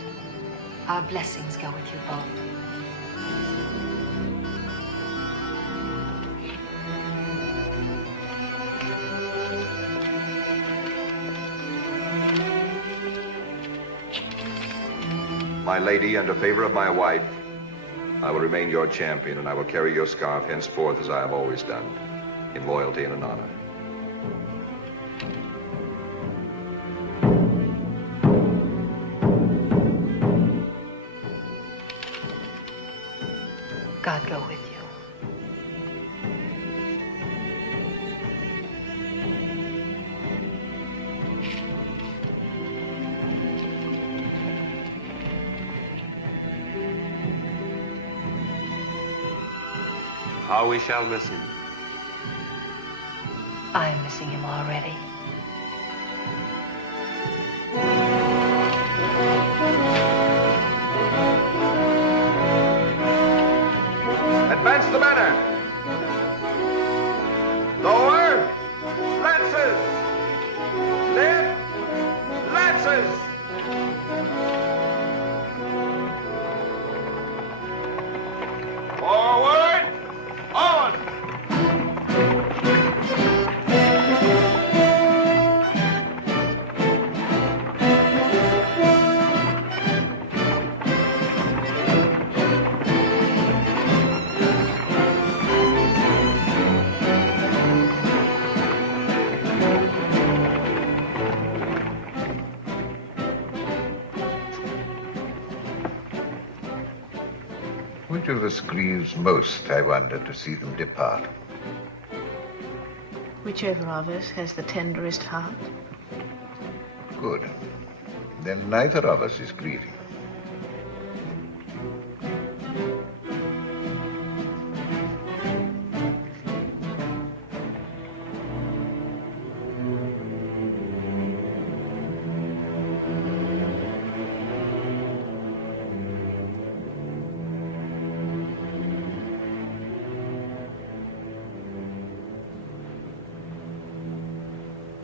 our blessings go with you both. My lady, and a favor of my wife, I will remain your champion, and I will carry your scarf henceforth as I have always done, in loyalty and in honor. God go with you. How we shall miss him. I'm missing him already. Advance the banner. Lower. Lances. Lift. Lances. Forward. On. Which of us grieves most, I wonder, to see them depart? Whichever of us has the tenderest heart. Good. Then neither of us is grieving.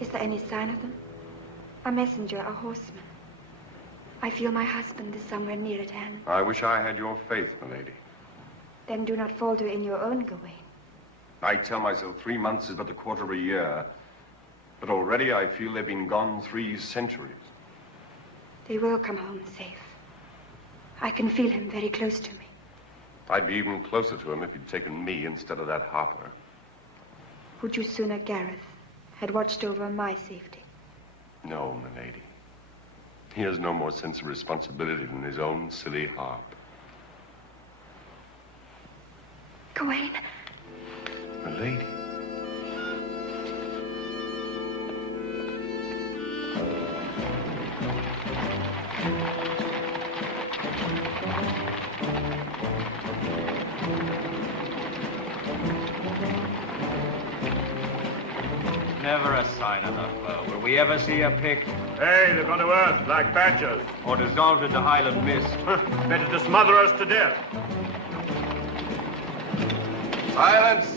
Is there any sign of them? A messenger, a horseman? I feel my husband is somewhere near at hand. I wish I had your faith, milady. Then do not falter in your own, Gawain. I tell myself 3 months is but a quarter of a year, but already I feel they've been gone 3 centuries. They will come home safe. I can feel him very close to me. I'd be even closer to him if he'd taken me instead of that Harper. Would you sooner Gareth had watched over my safety? No, my lady. He has no more sense of responsibility than his own silly harp. Gawain. My lady. Never a sign of the foe. Will we ever see a pick? Hey, they've gone to earth like badgers. Or dissolved into Highland mist. Better to smother us to death. Silence!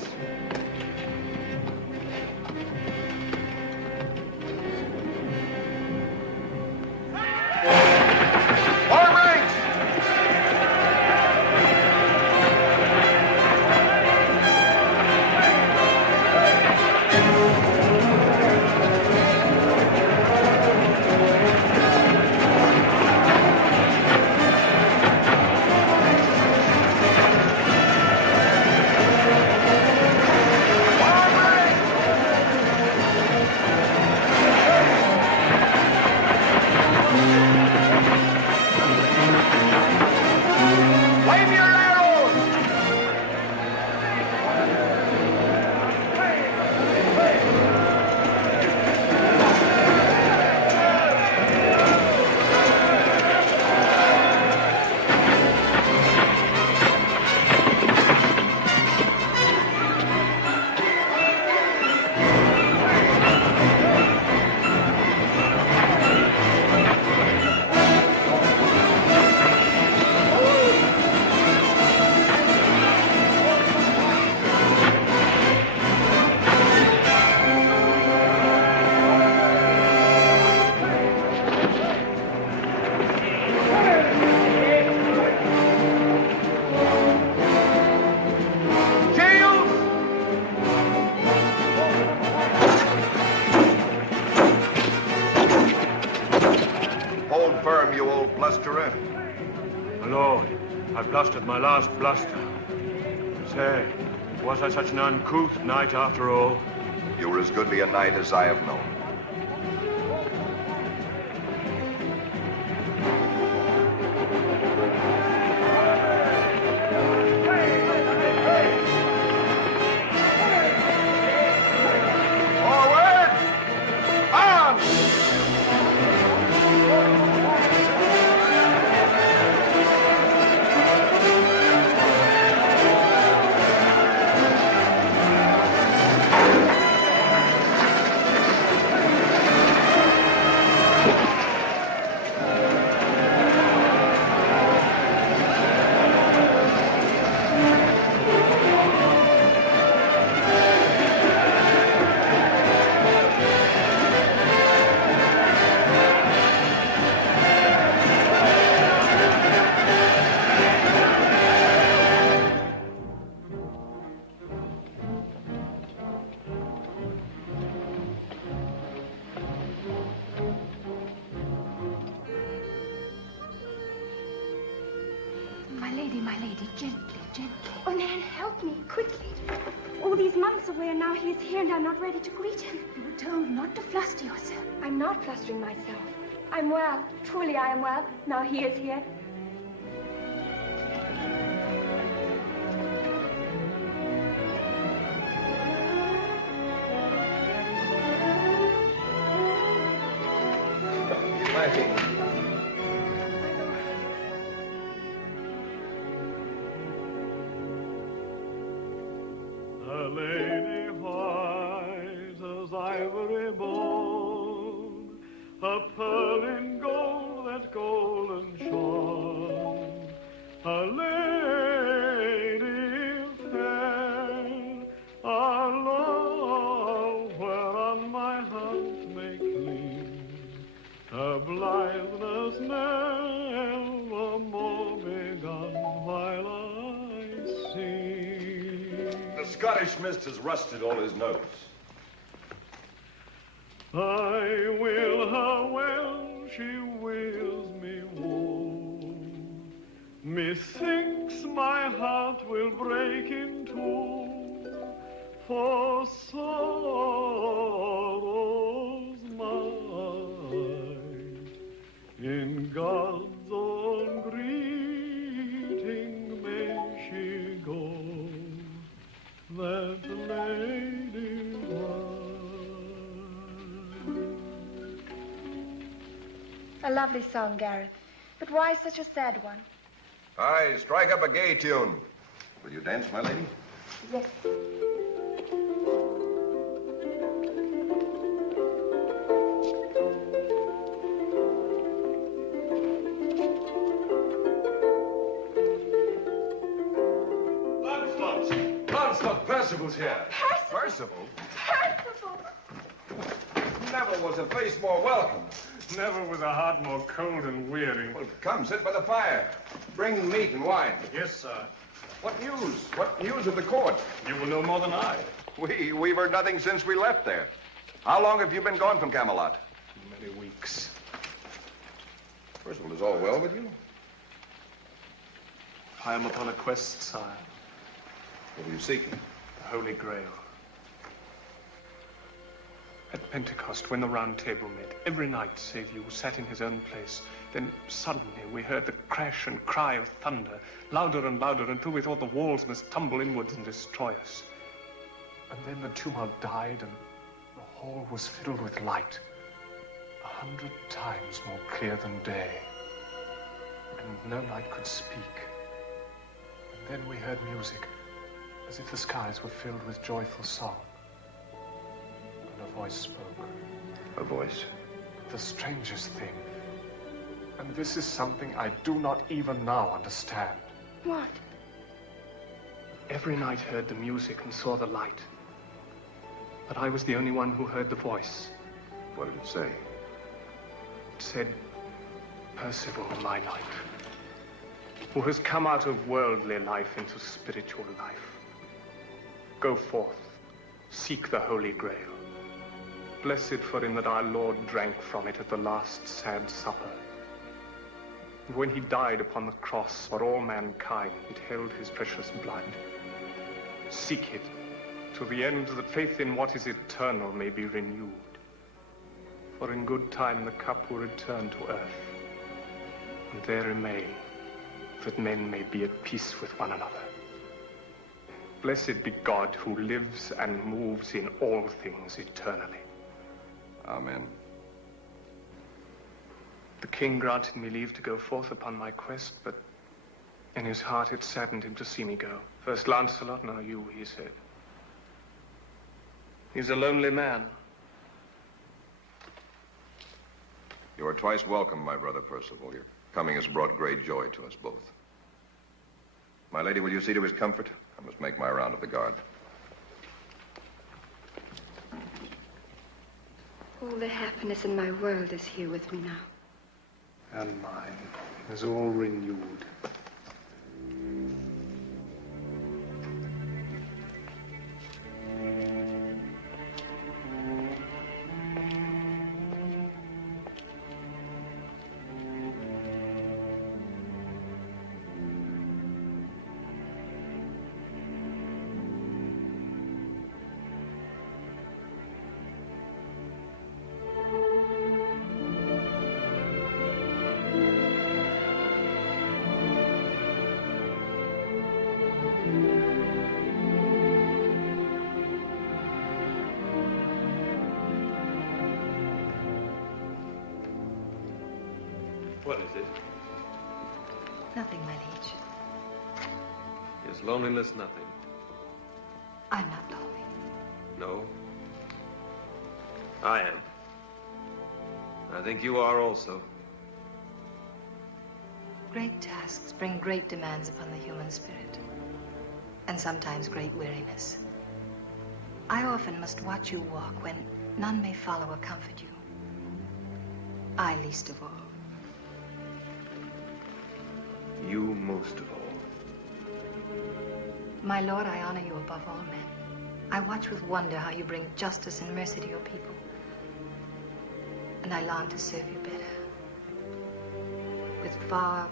Blustered my last bluster. Say, was I such an uncouth knight after all? You were as goodly a knight as I have known. My lady, gently, gently. Oh, Nan, help me, quickly. All these months away, and now he is here, and I'm not ready to greet him. You were told not to fluster yourself. I'm not flustering myself. I'm well. Truly, I am well. Now he is here. My king. A lady white as ivory bone, a pearl in gold that golden shone, a lady fair, our love whereon my heart may cling, her blitheness never more begun while I sing. The Scottish mist has rusted all his notes. I will her well, she wills me woe. Methinks my heart will break in two, for sorrows mine. In God's own greeting may she go, that lady A lovely song, Gareth. But why such a sad one? Aye, strike up a gay tune. Will you dance, my lady? Yes. Lancelot, Percival's here. Percival? Percival! Never was a place more welcome. Never was a heart more cold and weary. Well, come, sit by the fire. Bring meat and wine. Yes, sir. What news? What news of the court? You will know more than I. We've heard nothing since we left there. How long have you been gone from Camelot? Many weeks. Percival, is all well with you? I am upon a quest, sire. What are you seeking? The Holy Grail. At Pentecost, when the Round Table met, every knight save you sat in his own place. Then suddenly we heard the crash and cry of thunder, louder and louder, until we thought the walls must tumble inwards and destroy us. And then the tumult died, and the hall was filled with light, 100 times more clear than day. And no knight could speak. And then we heard music, as if the skies were filled with joyful song. A voice spoke. A voice? The strangest thing. And this is something I do not even now understand. What? Every knight heard the music and saw the light. But I was the only one who heard the voice. What did it say? It said, Percival, my knight, who has come out of worldly life into spiritual life. Go forth, seek the Holy Grail. Blessed for him that our Lord drank from it at the last sad supper. And when he died upon the cross for all mankind, it held his precious blood. Seek it, to the end that faith in what is eternal may be renewed. For in good time the cup will return to earth, and there remain, that men may be at peace with one another. Blessed be God who lives and moves in all things eternally. Amen. The king granted me leave to go forth upon my quest, but in his heart it saddened him to see me go. First Lancelot, now you, he said. He's a lonely man. You are twice welcome, my brother Percival. Your coming has brought great joy to us both. My lady, will you see to his comfort? I must make my round of the guard. All the happiness in my world is here with me now. And mine is all renewed. What is it? Nothing, my liege. Is loneliness nothing? I'm not lonely. No. I am. I think you are also. Great tasks bring great demands upon the human spirit, and sometimes great weariness. I often must watch you walk when none may follow or comfort you. I least of all. You most of all. My lord, I honor you above all men. I watch with wonder how you bring justice and mercy to your people. And I long to serve you better. With far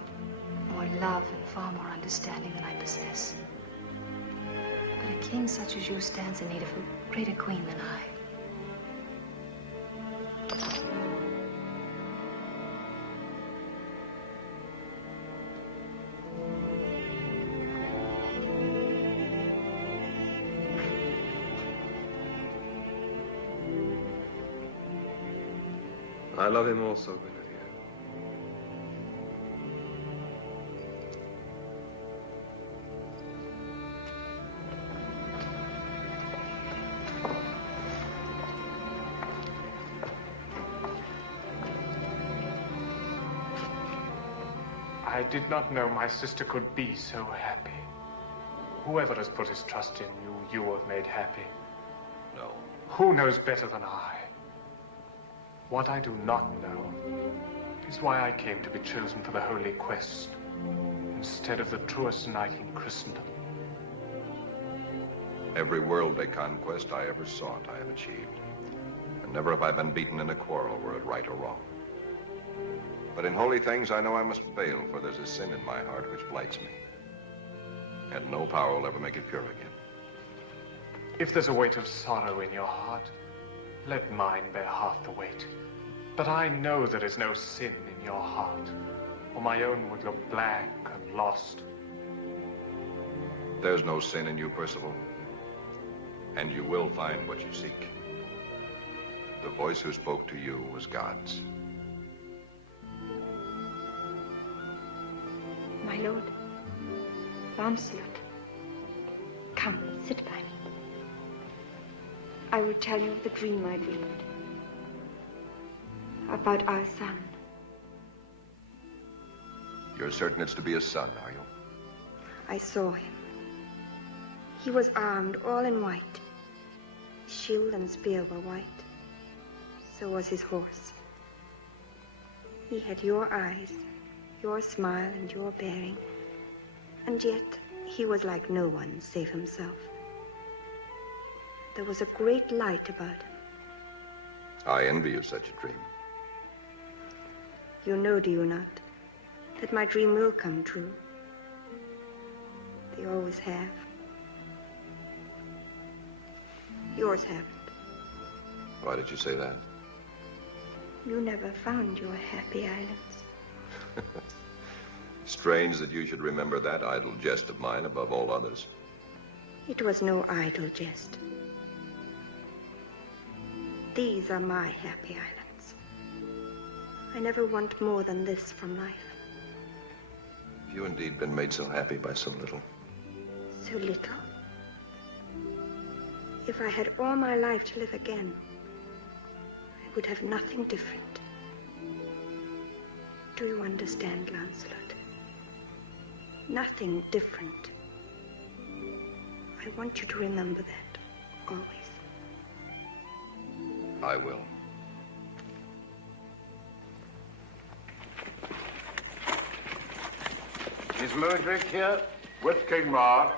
more love and far more understanding than I possess. But And a king such as you stands in need of a greater queen than I. I love him also, Guinevere. I did not know my sister could be so happy. Whoever has put his trust in you, you have made happy. No. Who knows better than I? What I do not know is why I came to be chosen for the Holy Quest instead of the truest knight in Christendom. Every worldly conquest I ever sought, I have achieved. And never have I been beaten in a quarrel, were it right or wrong. But in holy things, I know I must fail, for there's a sin in my heart which blights me. And no power will ever make it pure again. If there's a weight of sorrow in your heart, let mine bear half the weight. But I know there is no sin in your heart, or my own would look blank and lost. There's no sin in you, Percival. And you will find what you seek. The voice who spoke to you was God's. My lord, Lancelot, come, sit by me. I will tell you the dream I dreamed about our son. You're certain it's to be a son, are you? I saw him. He was armed all in white. His shield and spear were white. So was his horse. He had your eyes, your smile, and your bearing. And yet he was like no one save himself. There was a great light about him. I envy you such a dream. You know, do you not, that my dream will come true? They always have. Yours haven't. Why did you say that? You never found your happy islands. Strange that you should remember that idle jest of mine above all others. It was no idle jest. These are my happy islands. I never want more than this from life. Have you indeed been made so happy by so little? So little? If I had all my life to live again, I would have nothing different. Do you understand, Lancelot? Nothing different. I want you to remember that, always. I will. Is Modric here? With King Mar.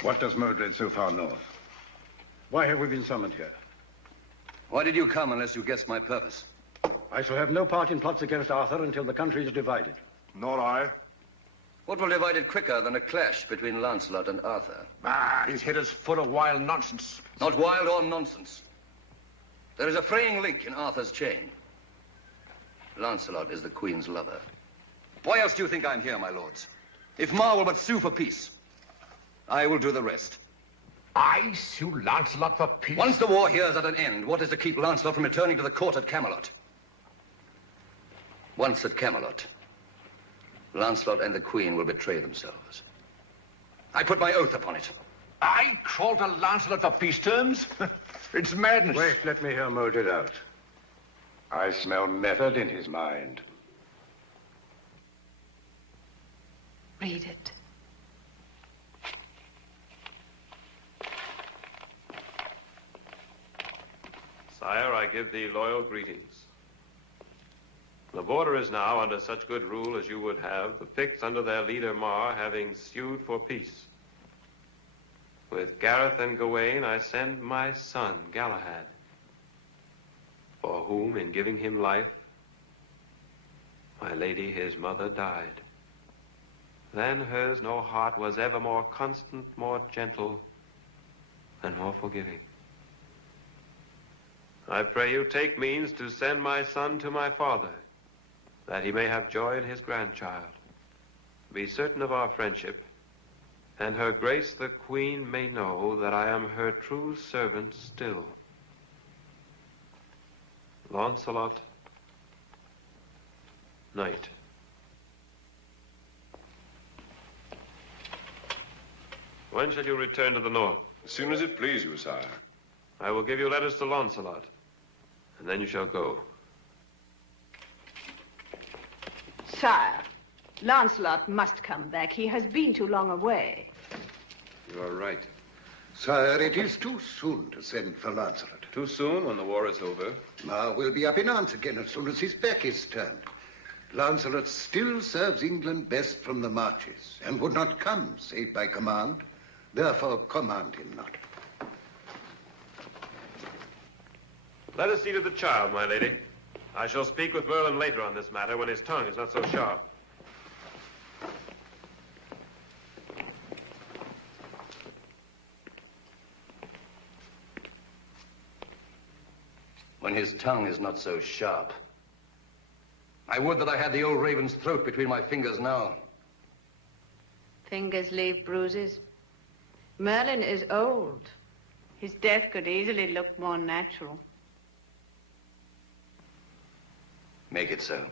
What does Modred so far north? Why have we been summoned here? Why did you come unless you guessed my purpose? I shall have no part in plots against Arthur until the country is divided. Nor I. What will divide it quicker than a clash between Lancelot and Arthur? Ah, his head is full of wild nonsense. Not wild or nonsense. There is a fraying link in Arthur's chain. Lancelot is the Queen's lover. Why else do you think I'm here, my lords? If Mar will but sue for peace, I will do the rest. I sue Lancelot for peace? Once the war here is at an end, what is to keep Lancelot from returning to the court at Camelot? Once at Camelot, Lancelot and the Queen will betray themselves. I put my oath upon it. I crawl to Lancelot for peace terms? It's madness. Wait, let me hear Modred out. I smell method in his mind. Read it. Sire, I give thee loyal greetings. The border is now under such good rule as you would have, the Picts under their leader Mar having sued for peace. With Gareth and Gawain I send my son, Galahad, for whom, in giving him life, My lady, his mother, died. Than hers no heart was ever more constant, more gentle, and more forgiving. I pray you take means to send my son to my father, that he may have joy in his grandchild. Be certain of our friendship, and her grace the queen may know that I am her true servant still. Launcelot, Knight. When shall you return to the north? As soon as it please you, sire. I will give you letters to Launcelot, and then you shall go. Sire, Lancelot must come back. He has been too long away. You are right. Sire, it is too soon to send for Lancelot. Too soon when the war is over? Mar will be up in arms again as soon as his back is turned. Lancelot still serves England best from the marches, and would not come save by command. Therefore, command him not. Let us see to the child, my lady. I shall speak with Merlin later on this matter when his tongue is not so sharp. When his tongue is not so sharp. I would that I had the old raven's throat between my fingers now. Fingers leave bruises. Merlin is old. His death could easily look more natural. Make it so.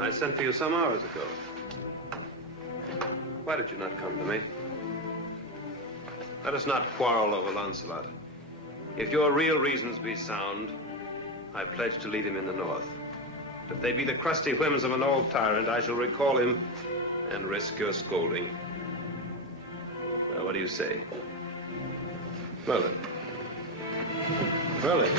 I sent for you some hours ago. Why did you not come to me? Let us not quarrel over Lancelot. If your real reasons be sound, I pledge to lead him in the north. If they be the crusty whims of an old tyrant, I shall recall him and risk your scolding. Now, what do you say? Merlin. Merlin.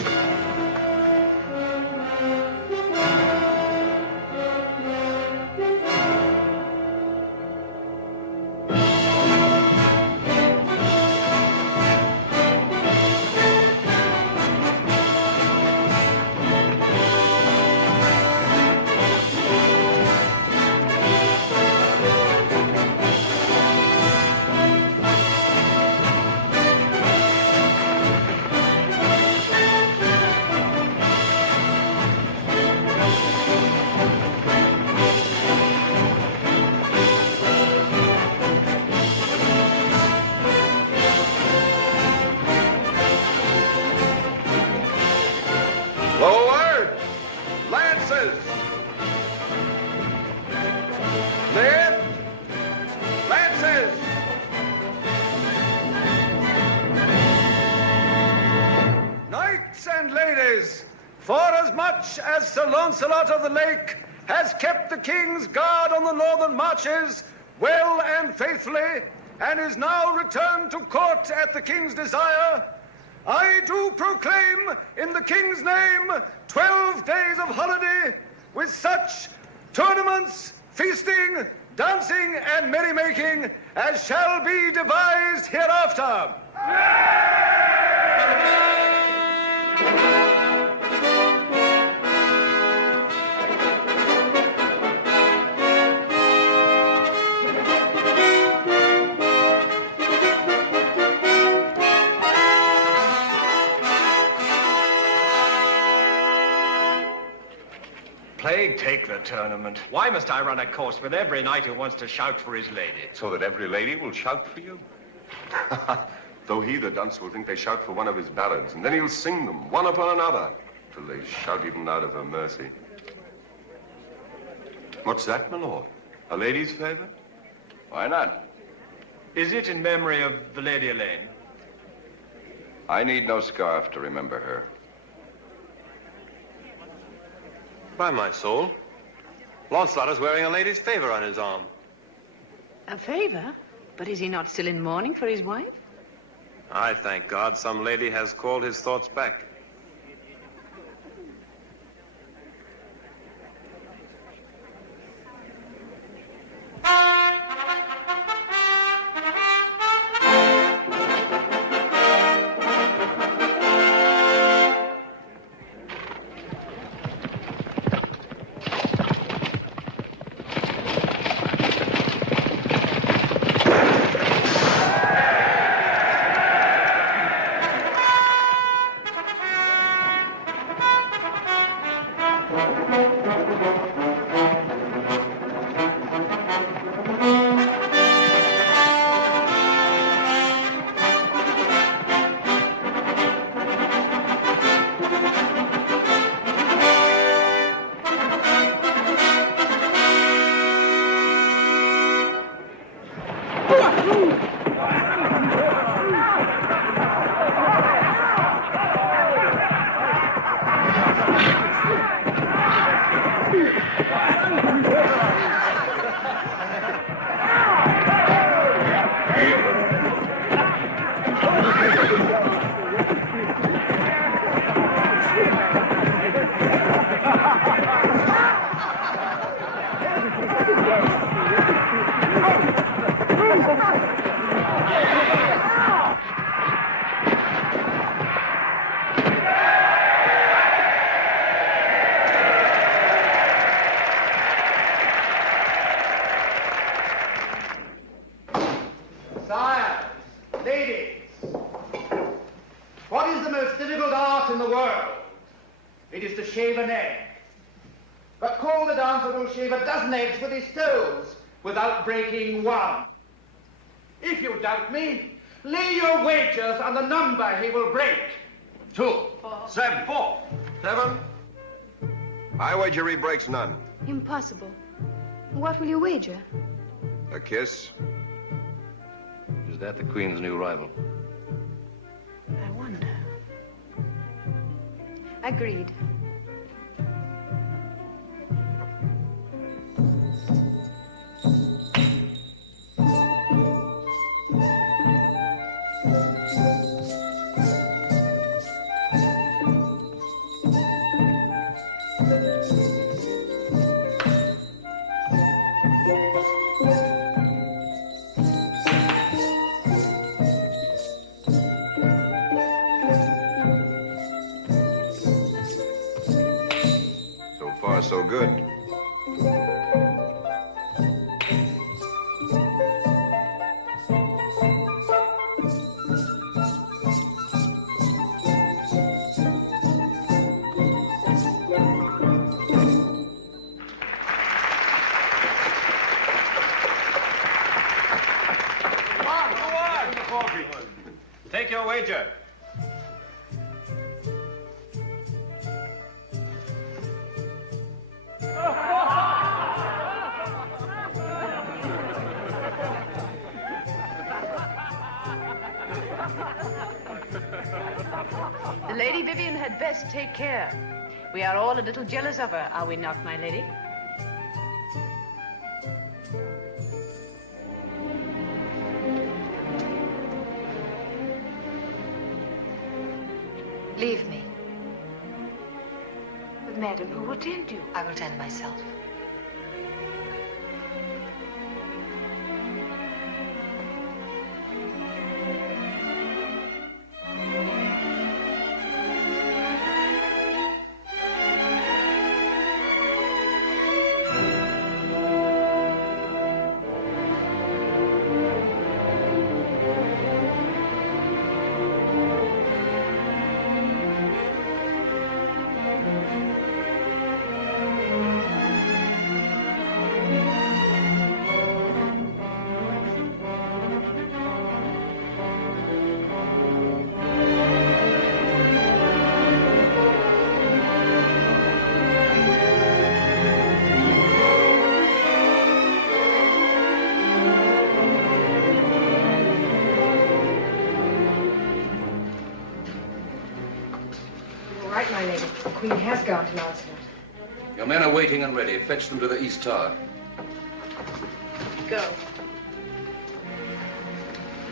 As Sir Launcelot of the Lake has kept the king's guard on the northern marches well and faithfully, and is now returned to court at the king's desire, I do proclaim in the king's name 12 days of holiday with such tournaments, feasting, dancing, and merrymaking as shall be devised hereafter. Plague take the tournament. Why must I run a course with every knight who wants to shout for his lady? So that every lady will shout for you? Though he, the dunce, will think they shout for one of his ballads, and then he'll sing them, one upon another, till they shout even out of her mercy. What's that, my lord? A lady's favor? Why not? Is it in memory of the Lady Elaine? I need no scarf to remember her. By my soul, Lancelot is wearing a lady's favor on his arm. A favor? But is he not still in mourning for his wife? I thank God some lady has called his thoughts back. Sires, ladies, what is the most difficult art in the world? It is to shave an egg. But call the dancer who will shave a dozen eggs with his toes without breaking one. If you doubt me, lay your wagers on the number he will break. 2, 7, 4, 7. I wager he breaks none. Impossible. What will you wager? A kiss? Is that the Queen's new rival? I wonder. Agreed. So good. Take your wager. The Lady Vivian had best take care. We are all a little jealous of her, are we not, my lady? Leave me. But, madam, who will tend you? I will tend myself. right, my lady. The Queen has gone to Lancelot. Your men are waiting and ready. Fetch them to the East Tower. Go.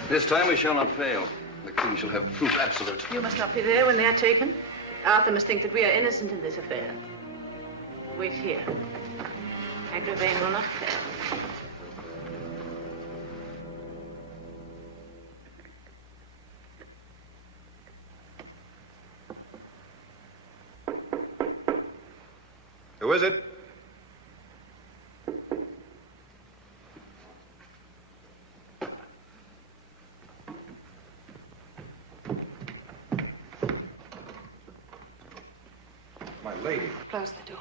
This time we shall not fail. The King shall have proof absolute. You must not be there when they are taken. Arthur must think that we are innocent in this affair. Wait here. Agravain will not fail. Who is it? My lady. Close the door.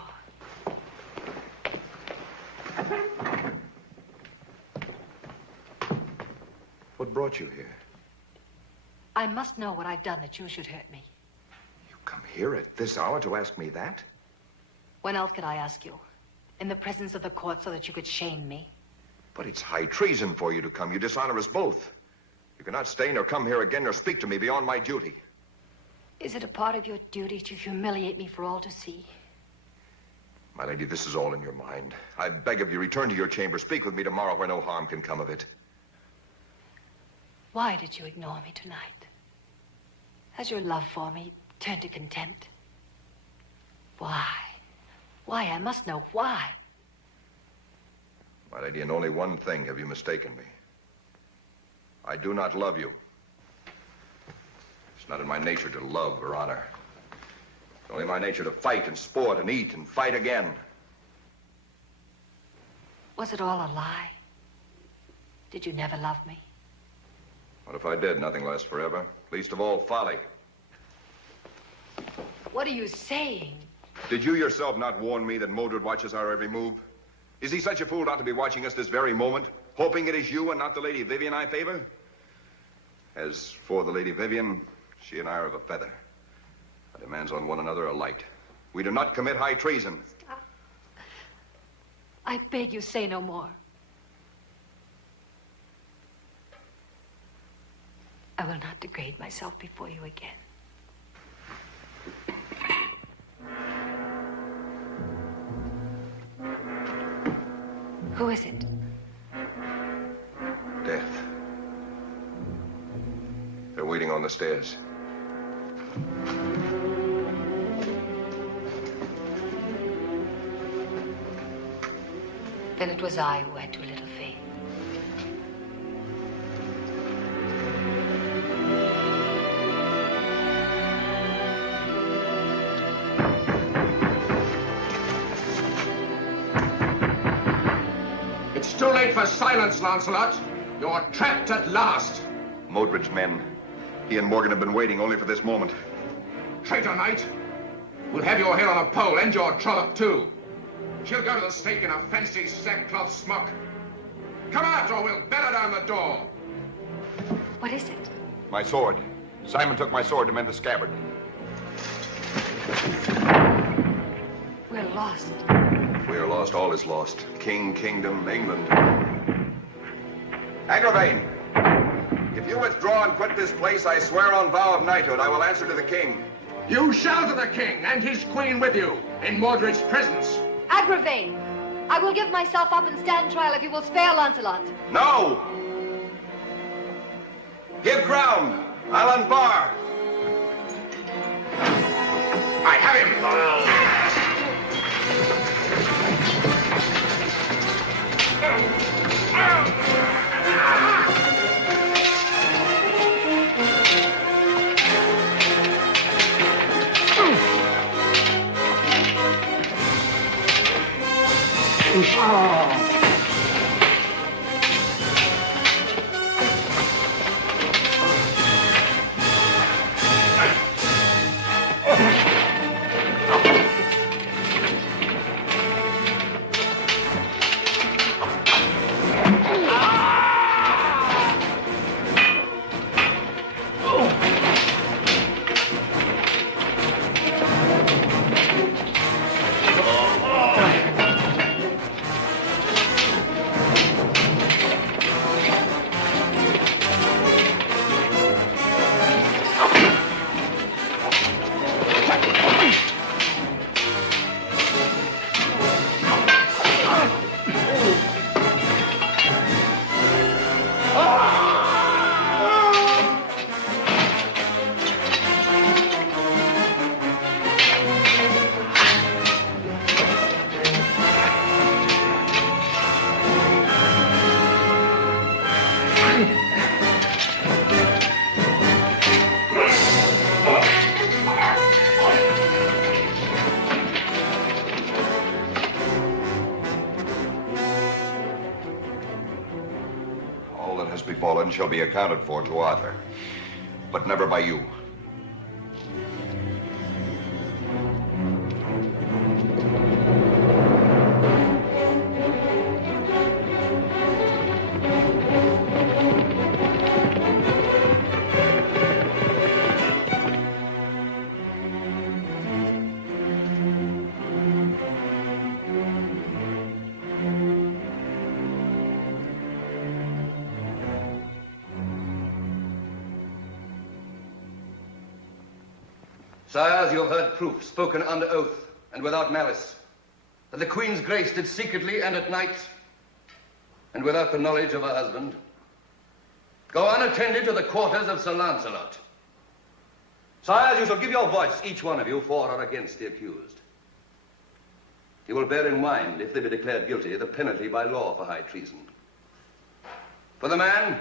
What brought you here? I must know what I've done that you should hurt me. Come here at this hour to ask me that? When else could I ask you? In the presence of the court so that you could shame me? But it's high treason for you to come. You dishonor us both. You cannot stay nor come here again nor speak to me beyond my duty. Is it a part of your duty to humiliate me for all to see? My lady, this is all in your mind. I beg of you, return to your chamber. Speak with me tomorrow where no harm can come of it. Why did you ignore me tonight? Has your love for me turned to contempt? Why? Why? I must know why. My lady, in only one thing have you mistaken me. I do not love you. It's not in my nature to love or honor. It's only my nature to fight and sport and eat and fight again. Was it all a lie? Did you never love me? What if I did? Nothing lasts forever. Least of all, folly. What are you saying? Did you yourself not warn me that Modred watches our every move? Is he such a fool not to be watching us this very moment, hoping it is you and not the Lady Vivian I favor? As for the Lady Vivian, she and I are of a feather. Our demands on one another are light. We do not commit high treason. Stop. I beg you, say no more. I will not degrade myself before you again. Who is it? Death. They're waiting on the stairs. Then it was I who had too little faith. It's too late for silence, Lancelot. You're trapped at last. Modred's men. He and Morgan have been waiting only for this moment. Traitor knight. We'll have your head on a pole and your trollop, too. She'll go to the stake in a fancy sackcloth smock. Come out, or we'll batter down the door. What is it? My sword. Simon took my sword to mend the scabbard. We're lost. We are lost. All is lost. King, kingdom, England. Agravain! If you withdraw and quit this place, I swear on vow of knighthood I will answer to the king. You shall to the king and his queen with you in Modred's presence. Agravain! I will give myself up and stand trial if you will spare Lancelot. No! Give ground. I'll unbar. I have him. one shall be accounted for to Arthur, but never by you. Sires, you have heard proof, spoken under oath and without malice, that the Queen's Grace did secretly and at night, and without the knowledge of her husband, go unattended to the quarters of Sir Lancelot. Sires, you shall give your voice, each one of you, for or against the accused. You will bear in mind, if they be declared guilty, the penalty by law for high treason. For the man,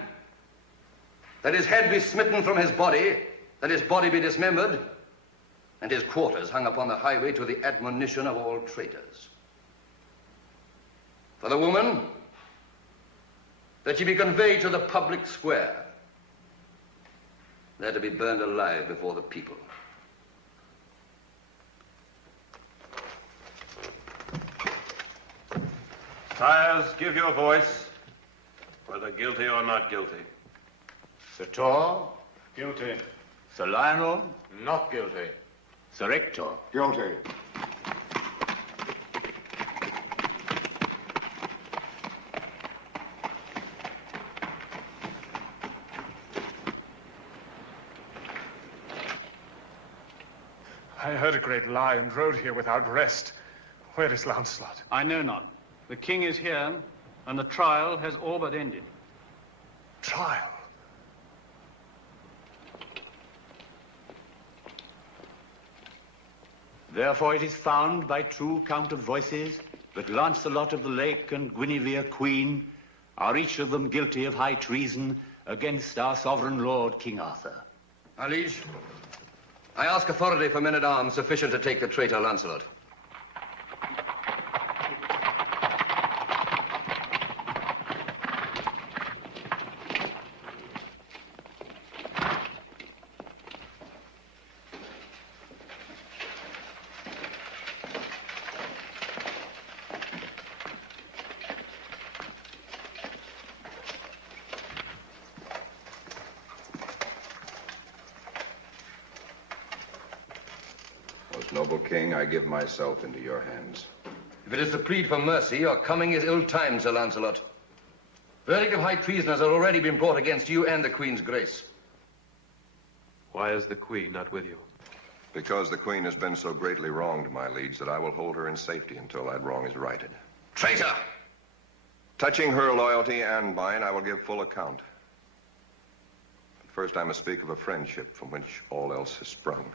that his head be smitten from his body, that his body be dismembered, and his quarters hung upon the highway to the admonition of all traitors. For the woman, that she be conveyed to the public square, there to be burned alive before the people. Sires, give your voice, whether guilty or not guilty. Sir Tor? Guilty. Sir Lionel? Not guilty. Sir Ector? Guilty. I heard a great lie and rode here without rest. Where is Lancelot? I know not. The king is here, and the trial has all but ended. Trial? Therefore it is found by true count of voices that Lancelot of the Lake and Guinevere Queen are each of them guilty of high treason against our sovereign lord, King Arthur. My liege, I ask authority for men-at-arms sufficient to take the traitor Lancelot. Noble king, I give myself into your hands. If it is to plead for mercy, your coming is ill-timed, Sir Lancelot. Verdict of high treason has already been brought against you and the Queen's Grace. Why is the Queen not with you? Because the Queen has been so greatly wronged, my liege, that I will hold her in safety until that wrong is righted. Traitor! Touching her loyalty and mine, I will give full account. But first I must speak of a friendship from which all else has sprung.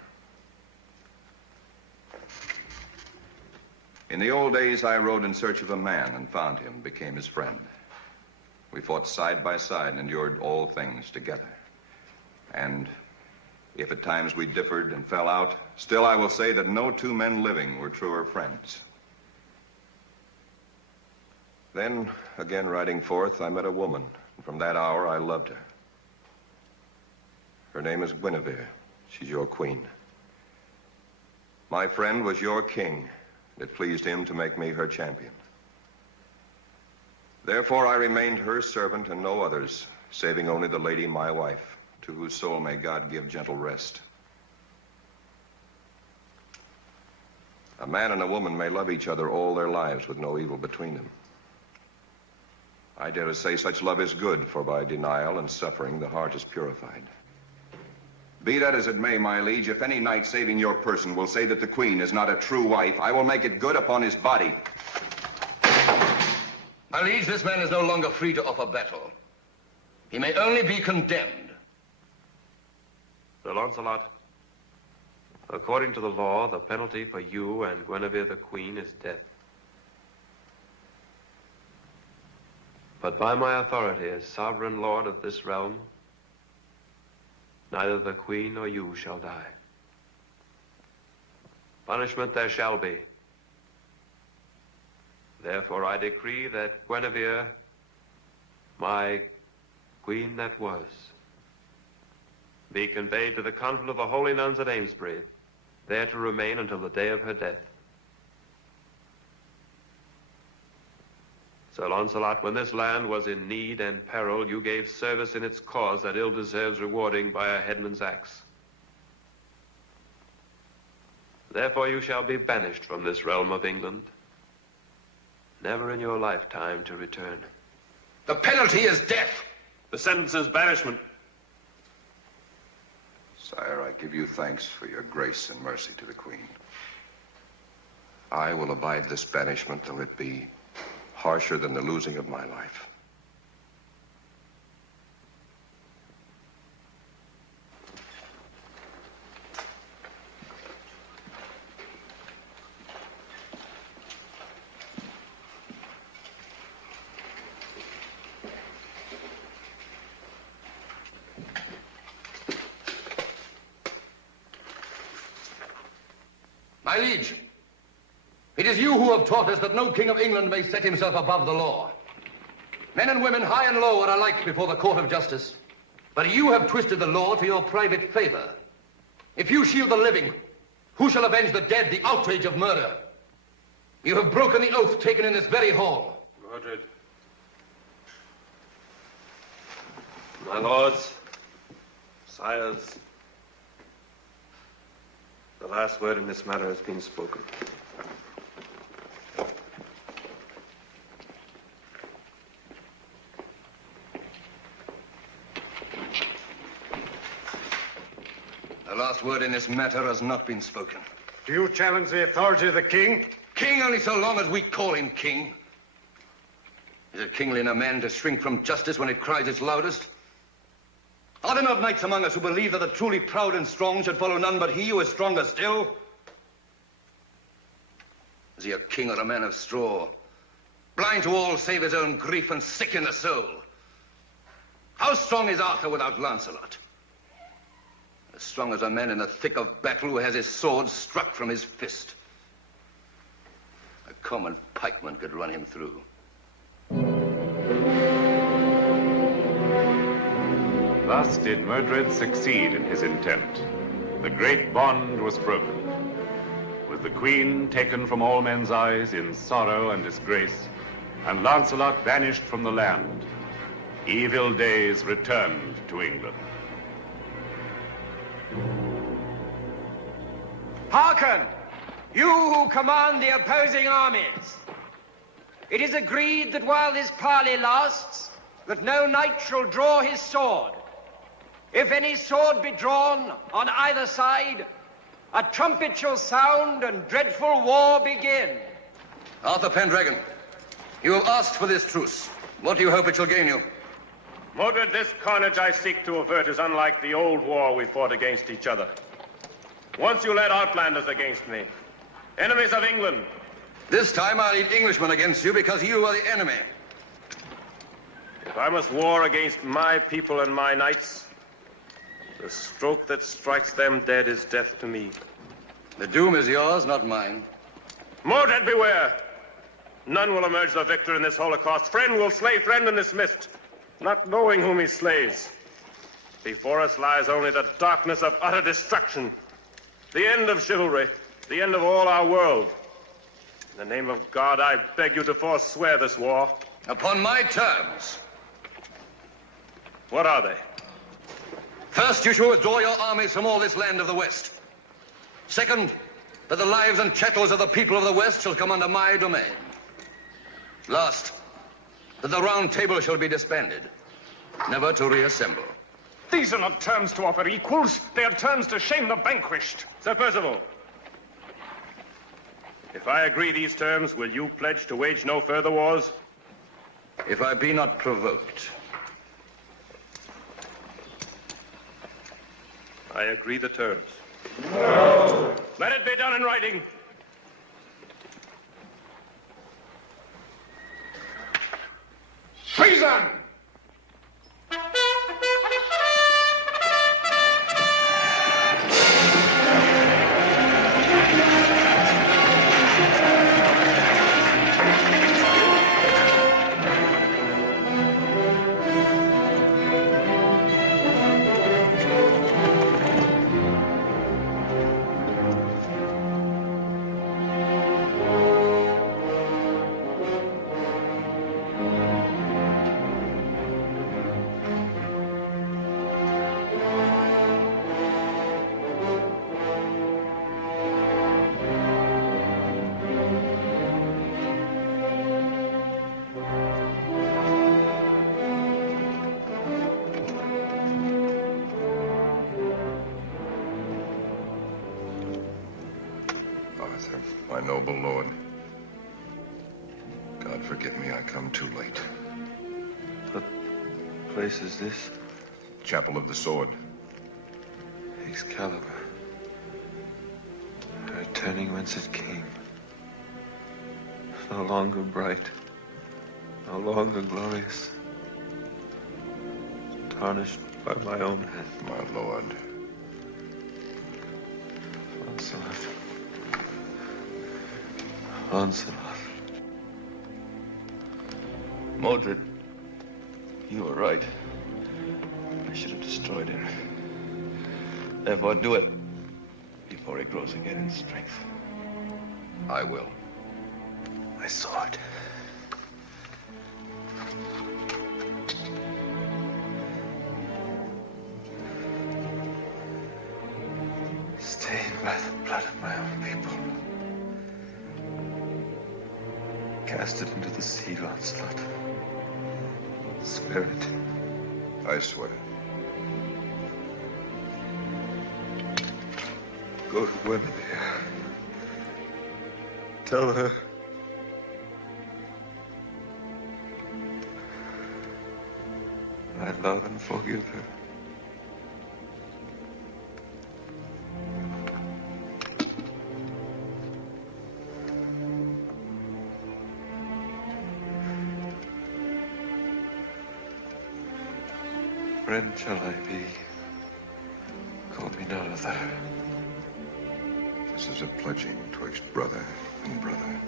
In the old days, I rode in search of a man and found him, became his friend. We fought side by side and endured all things together. And if at times we differed and fell out, still I will say that no two men living were truer friends. Then, again riding forth, I met a woman, and from that hour I loved her. Her name is Guinevere. She's your queen. My friend was your king. It pleased him to make me her champion. Therefore, I remained her servant and no others, saving only the lady, my wife, to whose soul may God give gentle rest. A man and a woman may love each other all their lives with no evil between them. I dare to say such love is good, for by denial and suffering the heart is purified. Be that as it may, my liege, if any knight saving your person will say that the Queen is not a true wife, I will make it good upon his body. My liege, this man is no longer free to offer battle. He may only be condemned. Sir Lancelot, according to the law, the penalty for you and Guinevere the Queen is death. But by my authority as sovereign lord of this realm, neither the Queen nor you shall die. Punishment there shall be. Therefore I decree that Guinevere, my queen that was, be conveyed to the convent of the holy nuns at Amesbury, there to remain until the day of her death. Sir Launcelot, when this land was in need and peril, you gave service in its cause that ill deserves rewarding by a headman's axe. Therefore you shall be banished from this realm of England, never in your lifetime to return. The penalty is death. The sentence is banishment. Sire, I give you thanks for your grace and mercy to the Queen. I will abide this banishment, though it be harsher than the losing of my life. My liege, it is you who have taught us that no king of England may set himself above the law. Men and women, high and low, are alike before the court of justice. But you have twisted the law to your private favor. If you shield the living, who shall avenge the dead, the outrage of murder? You have broken the oath taken in this very hall. Mordred. My lords, sires, the last word in this matter has been spoken. The last word in this matter has not been spoken. Do you challenge the authority of the king? King only so long as we call him king. Is it kingly in a man to shrink from justice when it cries its loudest? Are there not knights among us who believe that the truly proud and strong should follow none but he who is stronger still? Is he a king or a man of straw? Blind to all save his own grief and sick in the soul. How strong is Arthur without Lancelot? As strong as a man in the thick of battle who has his sword struck from his fist. A common pikeman could run him through. Thus did Mordred succeed in his intent. The great bond was broken. With the queen taken from all men's eyes in sorrow and disgrace, and Lancelot banished from the land, evil days returned to England. Hearken, you who command the opposing armies. It is agreed that while this parley lasts, that no knight shall draw his sword. If any sword be drawn on either side, a trumpet shall sound and dreadful war begin. Arthur Pendragon, you have asked for this truce. What do you hope it shall gain you? Mordred, this carnage I seek to avert is unlike the old war we fought against each other. Once you led outlanders against me, enemies of England. This time I'll lead Englishmen against you because you are the enemy. If I must war against my people and my knights, the stroke that strikes them dead is death to me. The doom is yours, not mine. Mordred, beware! None will emerge the victor in this holocaust. Friend will slay friend in this mist, not knowing whom he slays. Before us lies only the darkness of utter destruction. The end of chivalry, the end of all our world. In the name of God, I beg you to forswear this war. Upon my terms. What are they? First, you shall withdraw your armies from all this land of the West. Second, that the lives and chattels of the people of the West shall come under my domain. Last, that the Round Table shall be disbanded, never to reassemble. These are not terms to offer equals. They are terms to shame the vanquished. Sir Percival, if I agree these terms, will you pledge to wage no further wars? If I be not provoked. I agree the terms. No! Let it be done in writing. Treason! Arthur, my noble lord. God forgive me, I come too late. What place is this? Chapel of the Sword. Excalibur. Returning whence it came. No longer bright. No longer glorious. Tarnished by my own hand. My lord. Lancelot. Lancelot. Mordred, you were right. I should have destroyed him. Therefore, do it before he grows again in strength. I will. My sword. Stained by the blood of my own people. Cast it into the sea, Lancelot. Swear it. I swear. Go to Guinevere. Tell her. I love and forgive her. Friend shall I be. Call me no other. This is a pledging twixt brother and brother.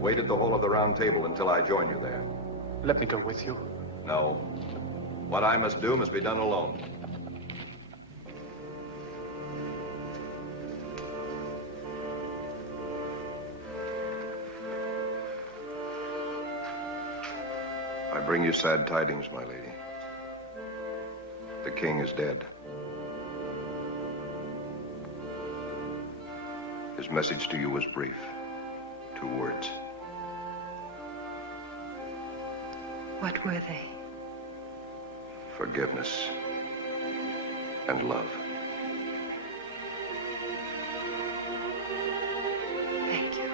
Wait at the hall of the Round Table until I join you there. Let me go with you. No. What I must do must be done alone. I bring you sad tidings, my lady. The king is dead. His message to you was brief. 2 words. What were they? Forgiveness and love. Thank you.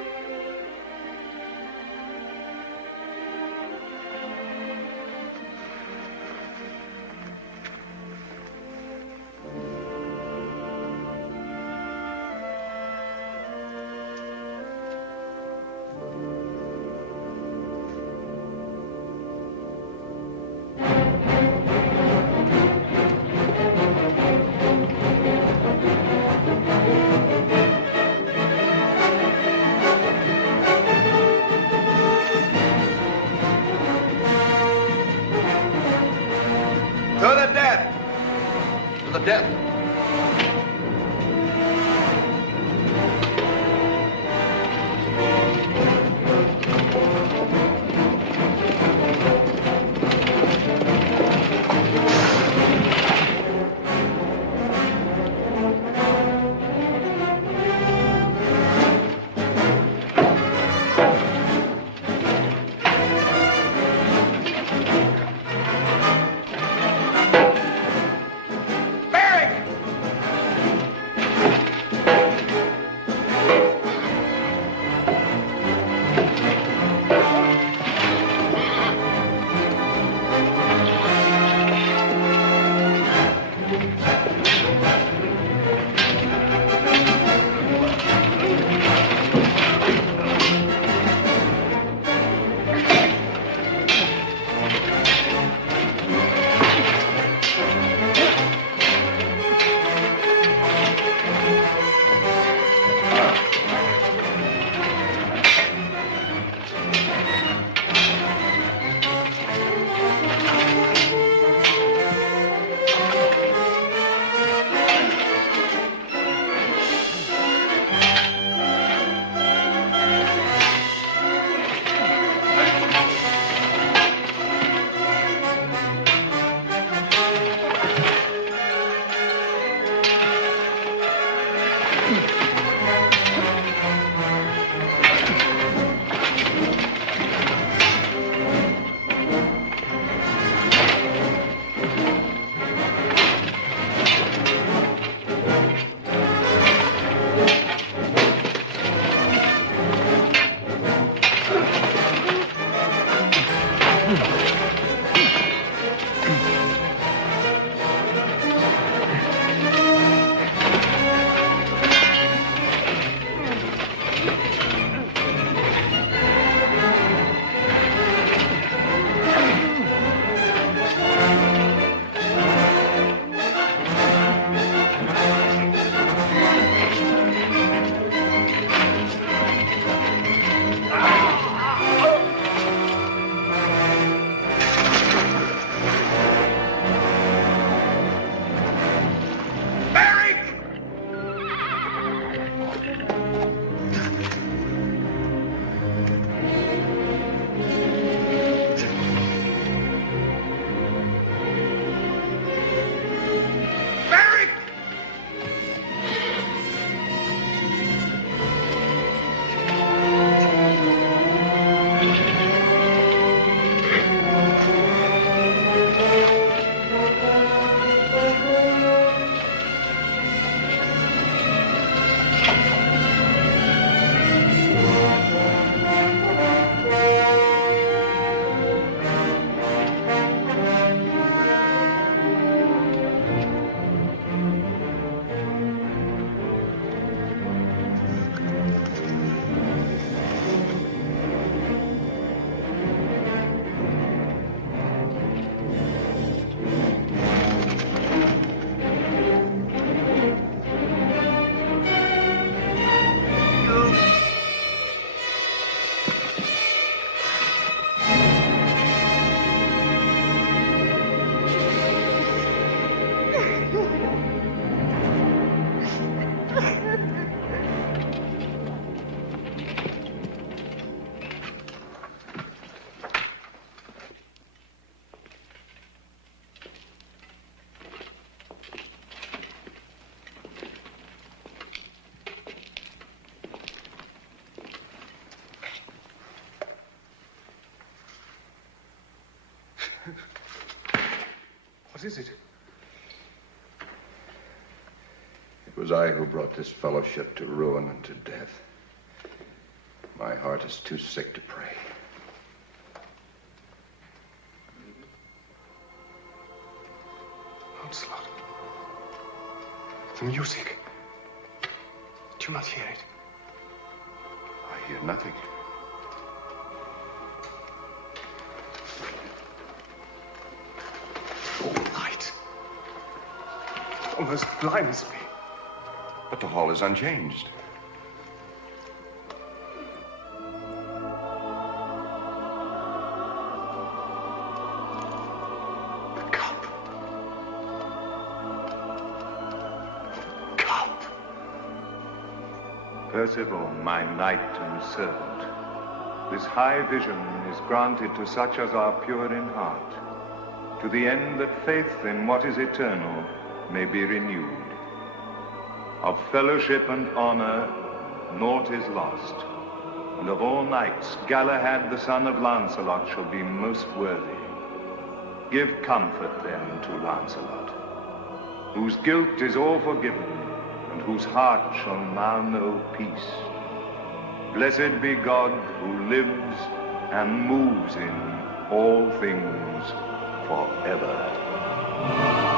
is it? It was I who brought this fellowship to ruin and to death. My heart is too sick to pray. Lancelot. The music. Do you not hear it? I hear nothing. Light. It almost blinds me. But the hall is unchanged. Percival, my knight and servant, this high vision is granted to such as are pure in heart, to the end that faith in what is eternal may be renewed. Of fellowship and honor, naught is lost, and of all knights, Galahad the son of Lancelot shall be most worthy. Give comfort then to Lancelot, whose guilt is all forgiven, and whose heart shall now know peace. Blessed be God who lives and moves in all things forever.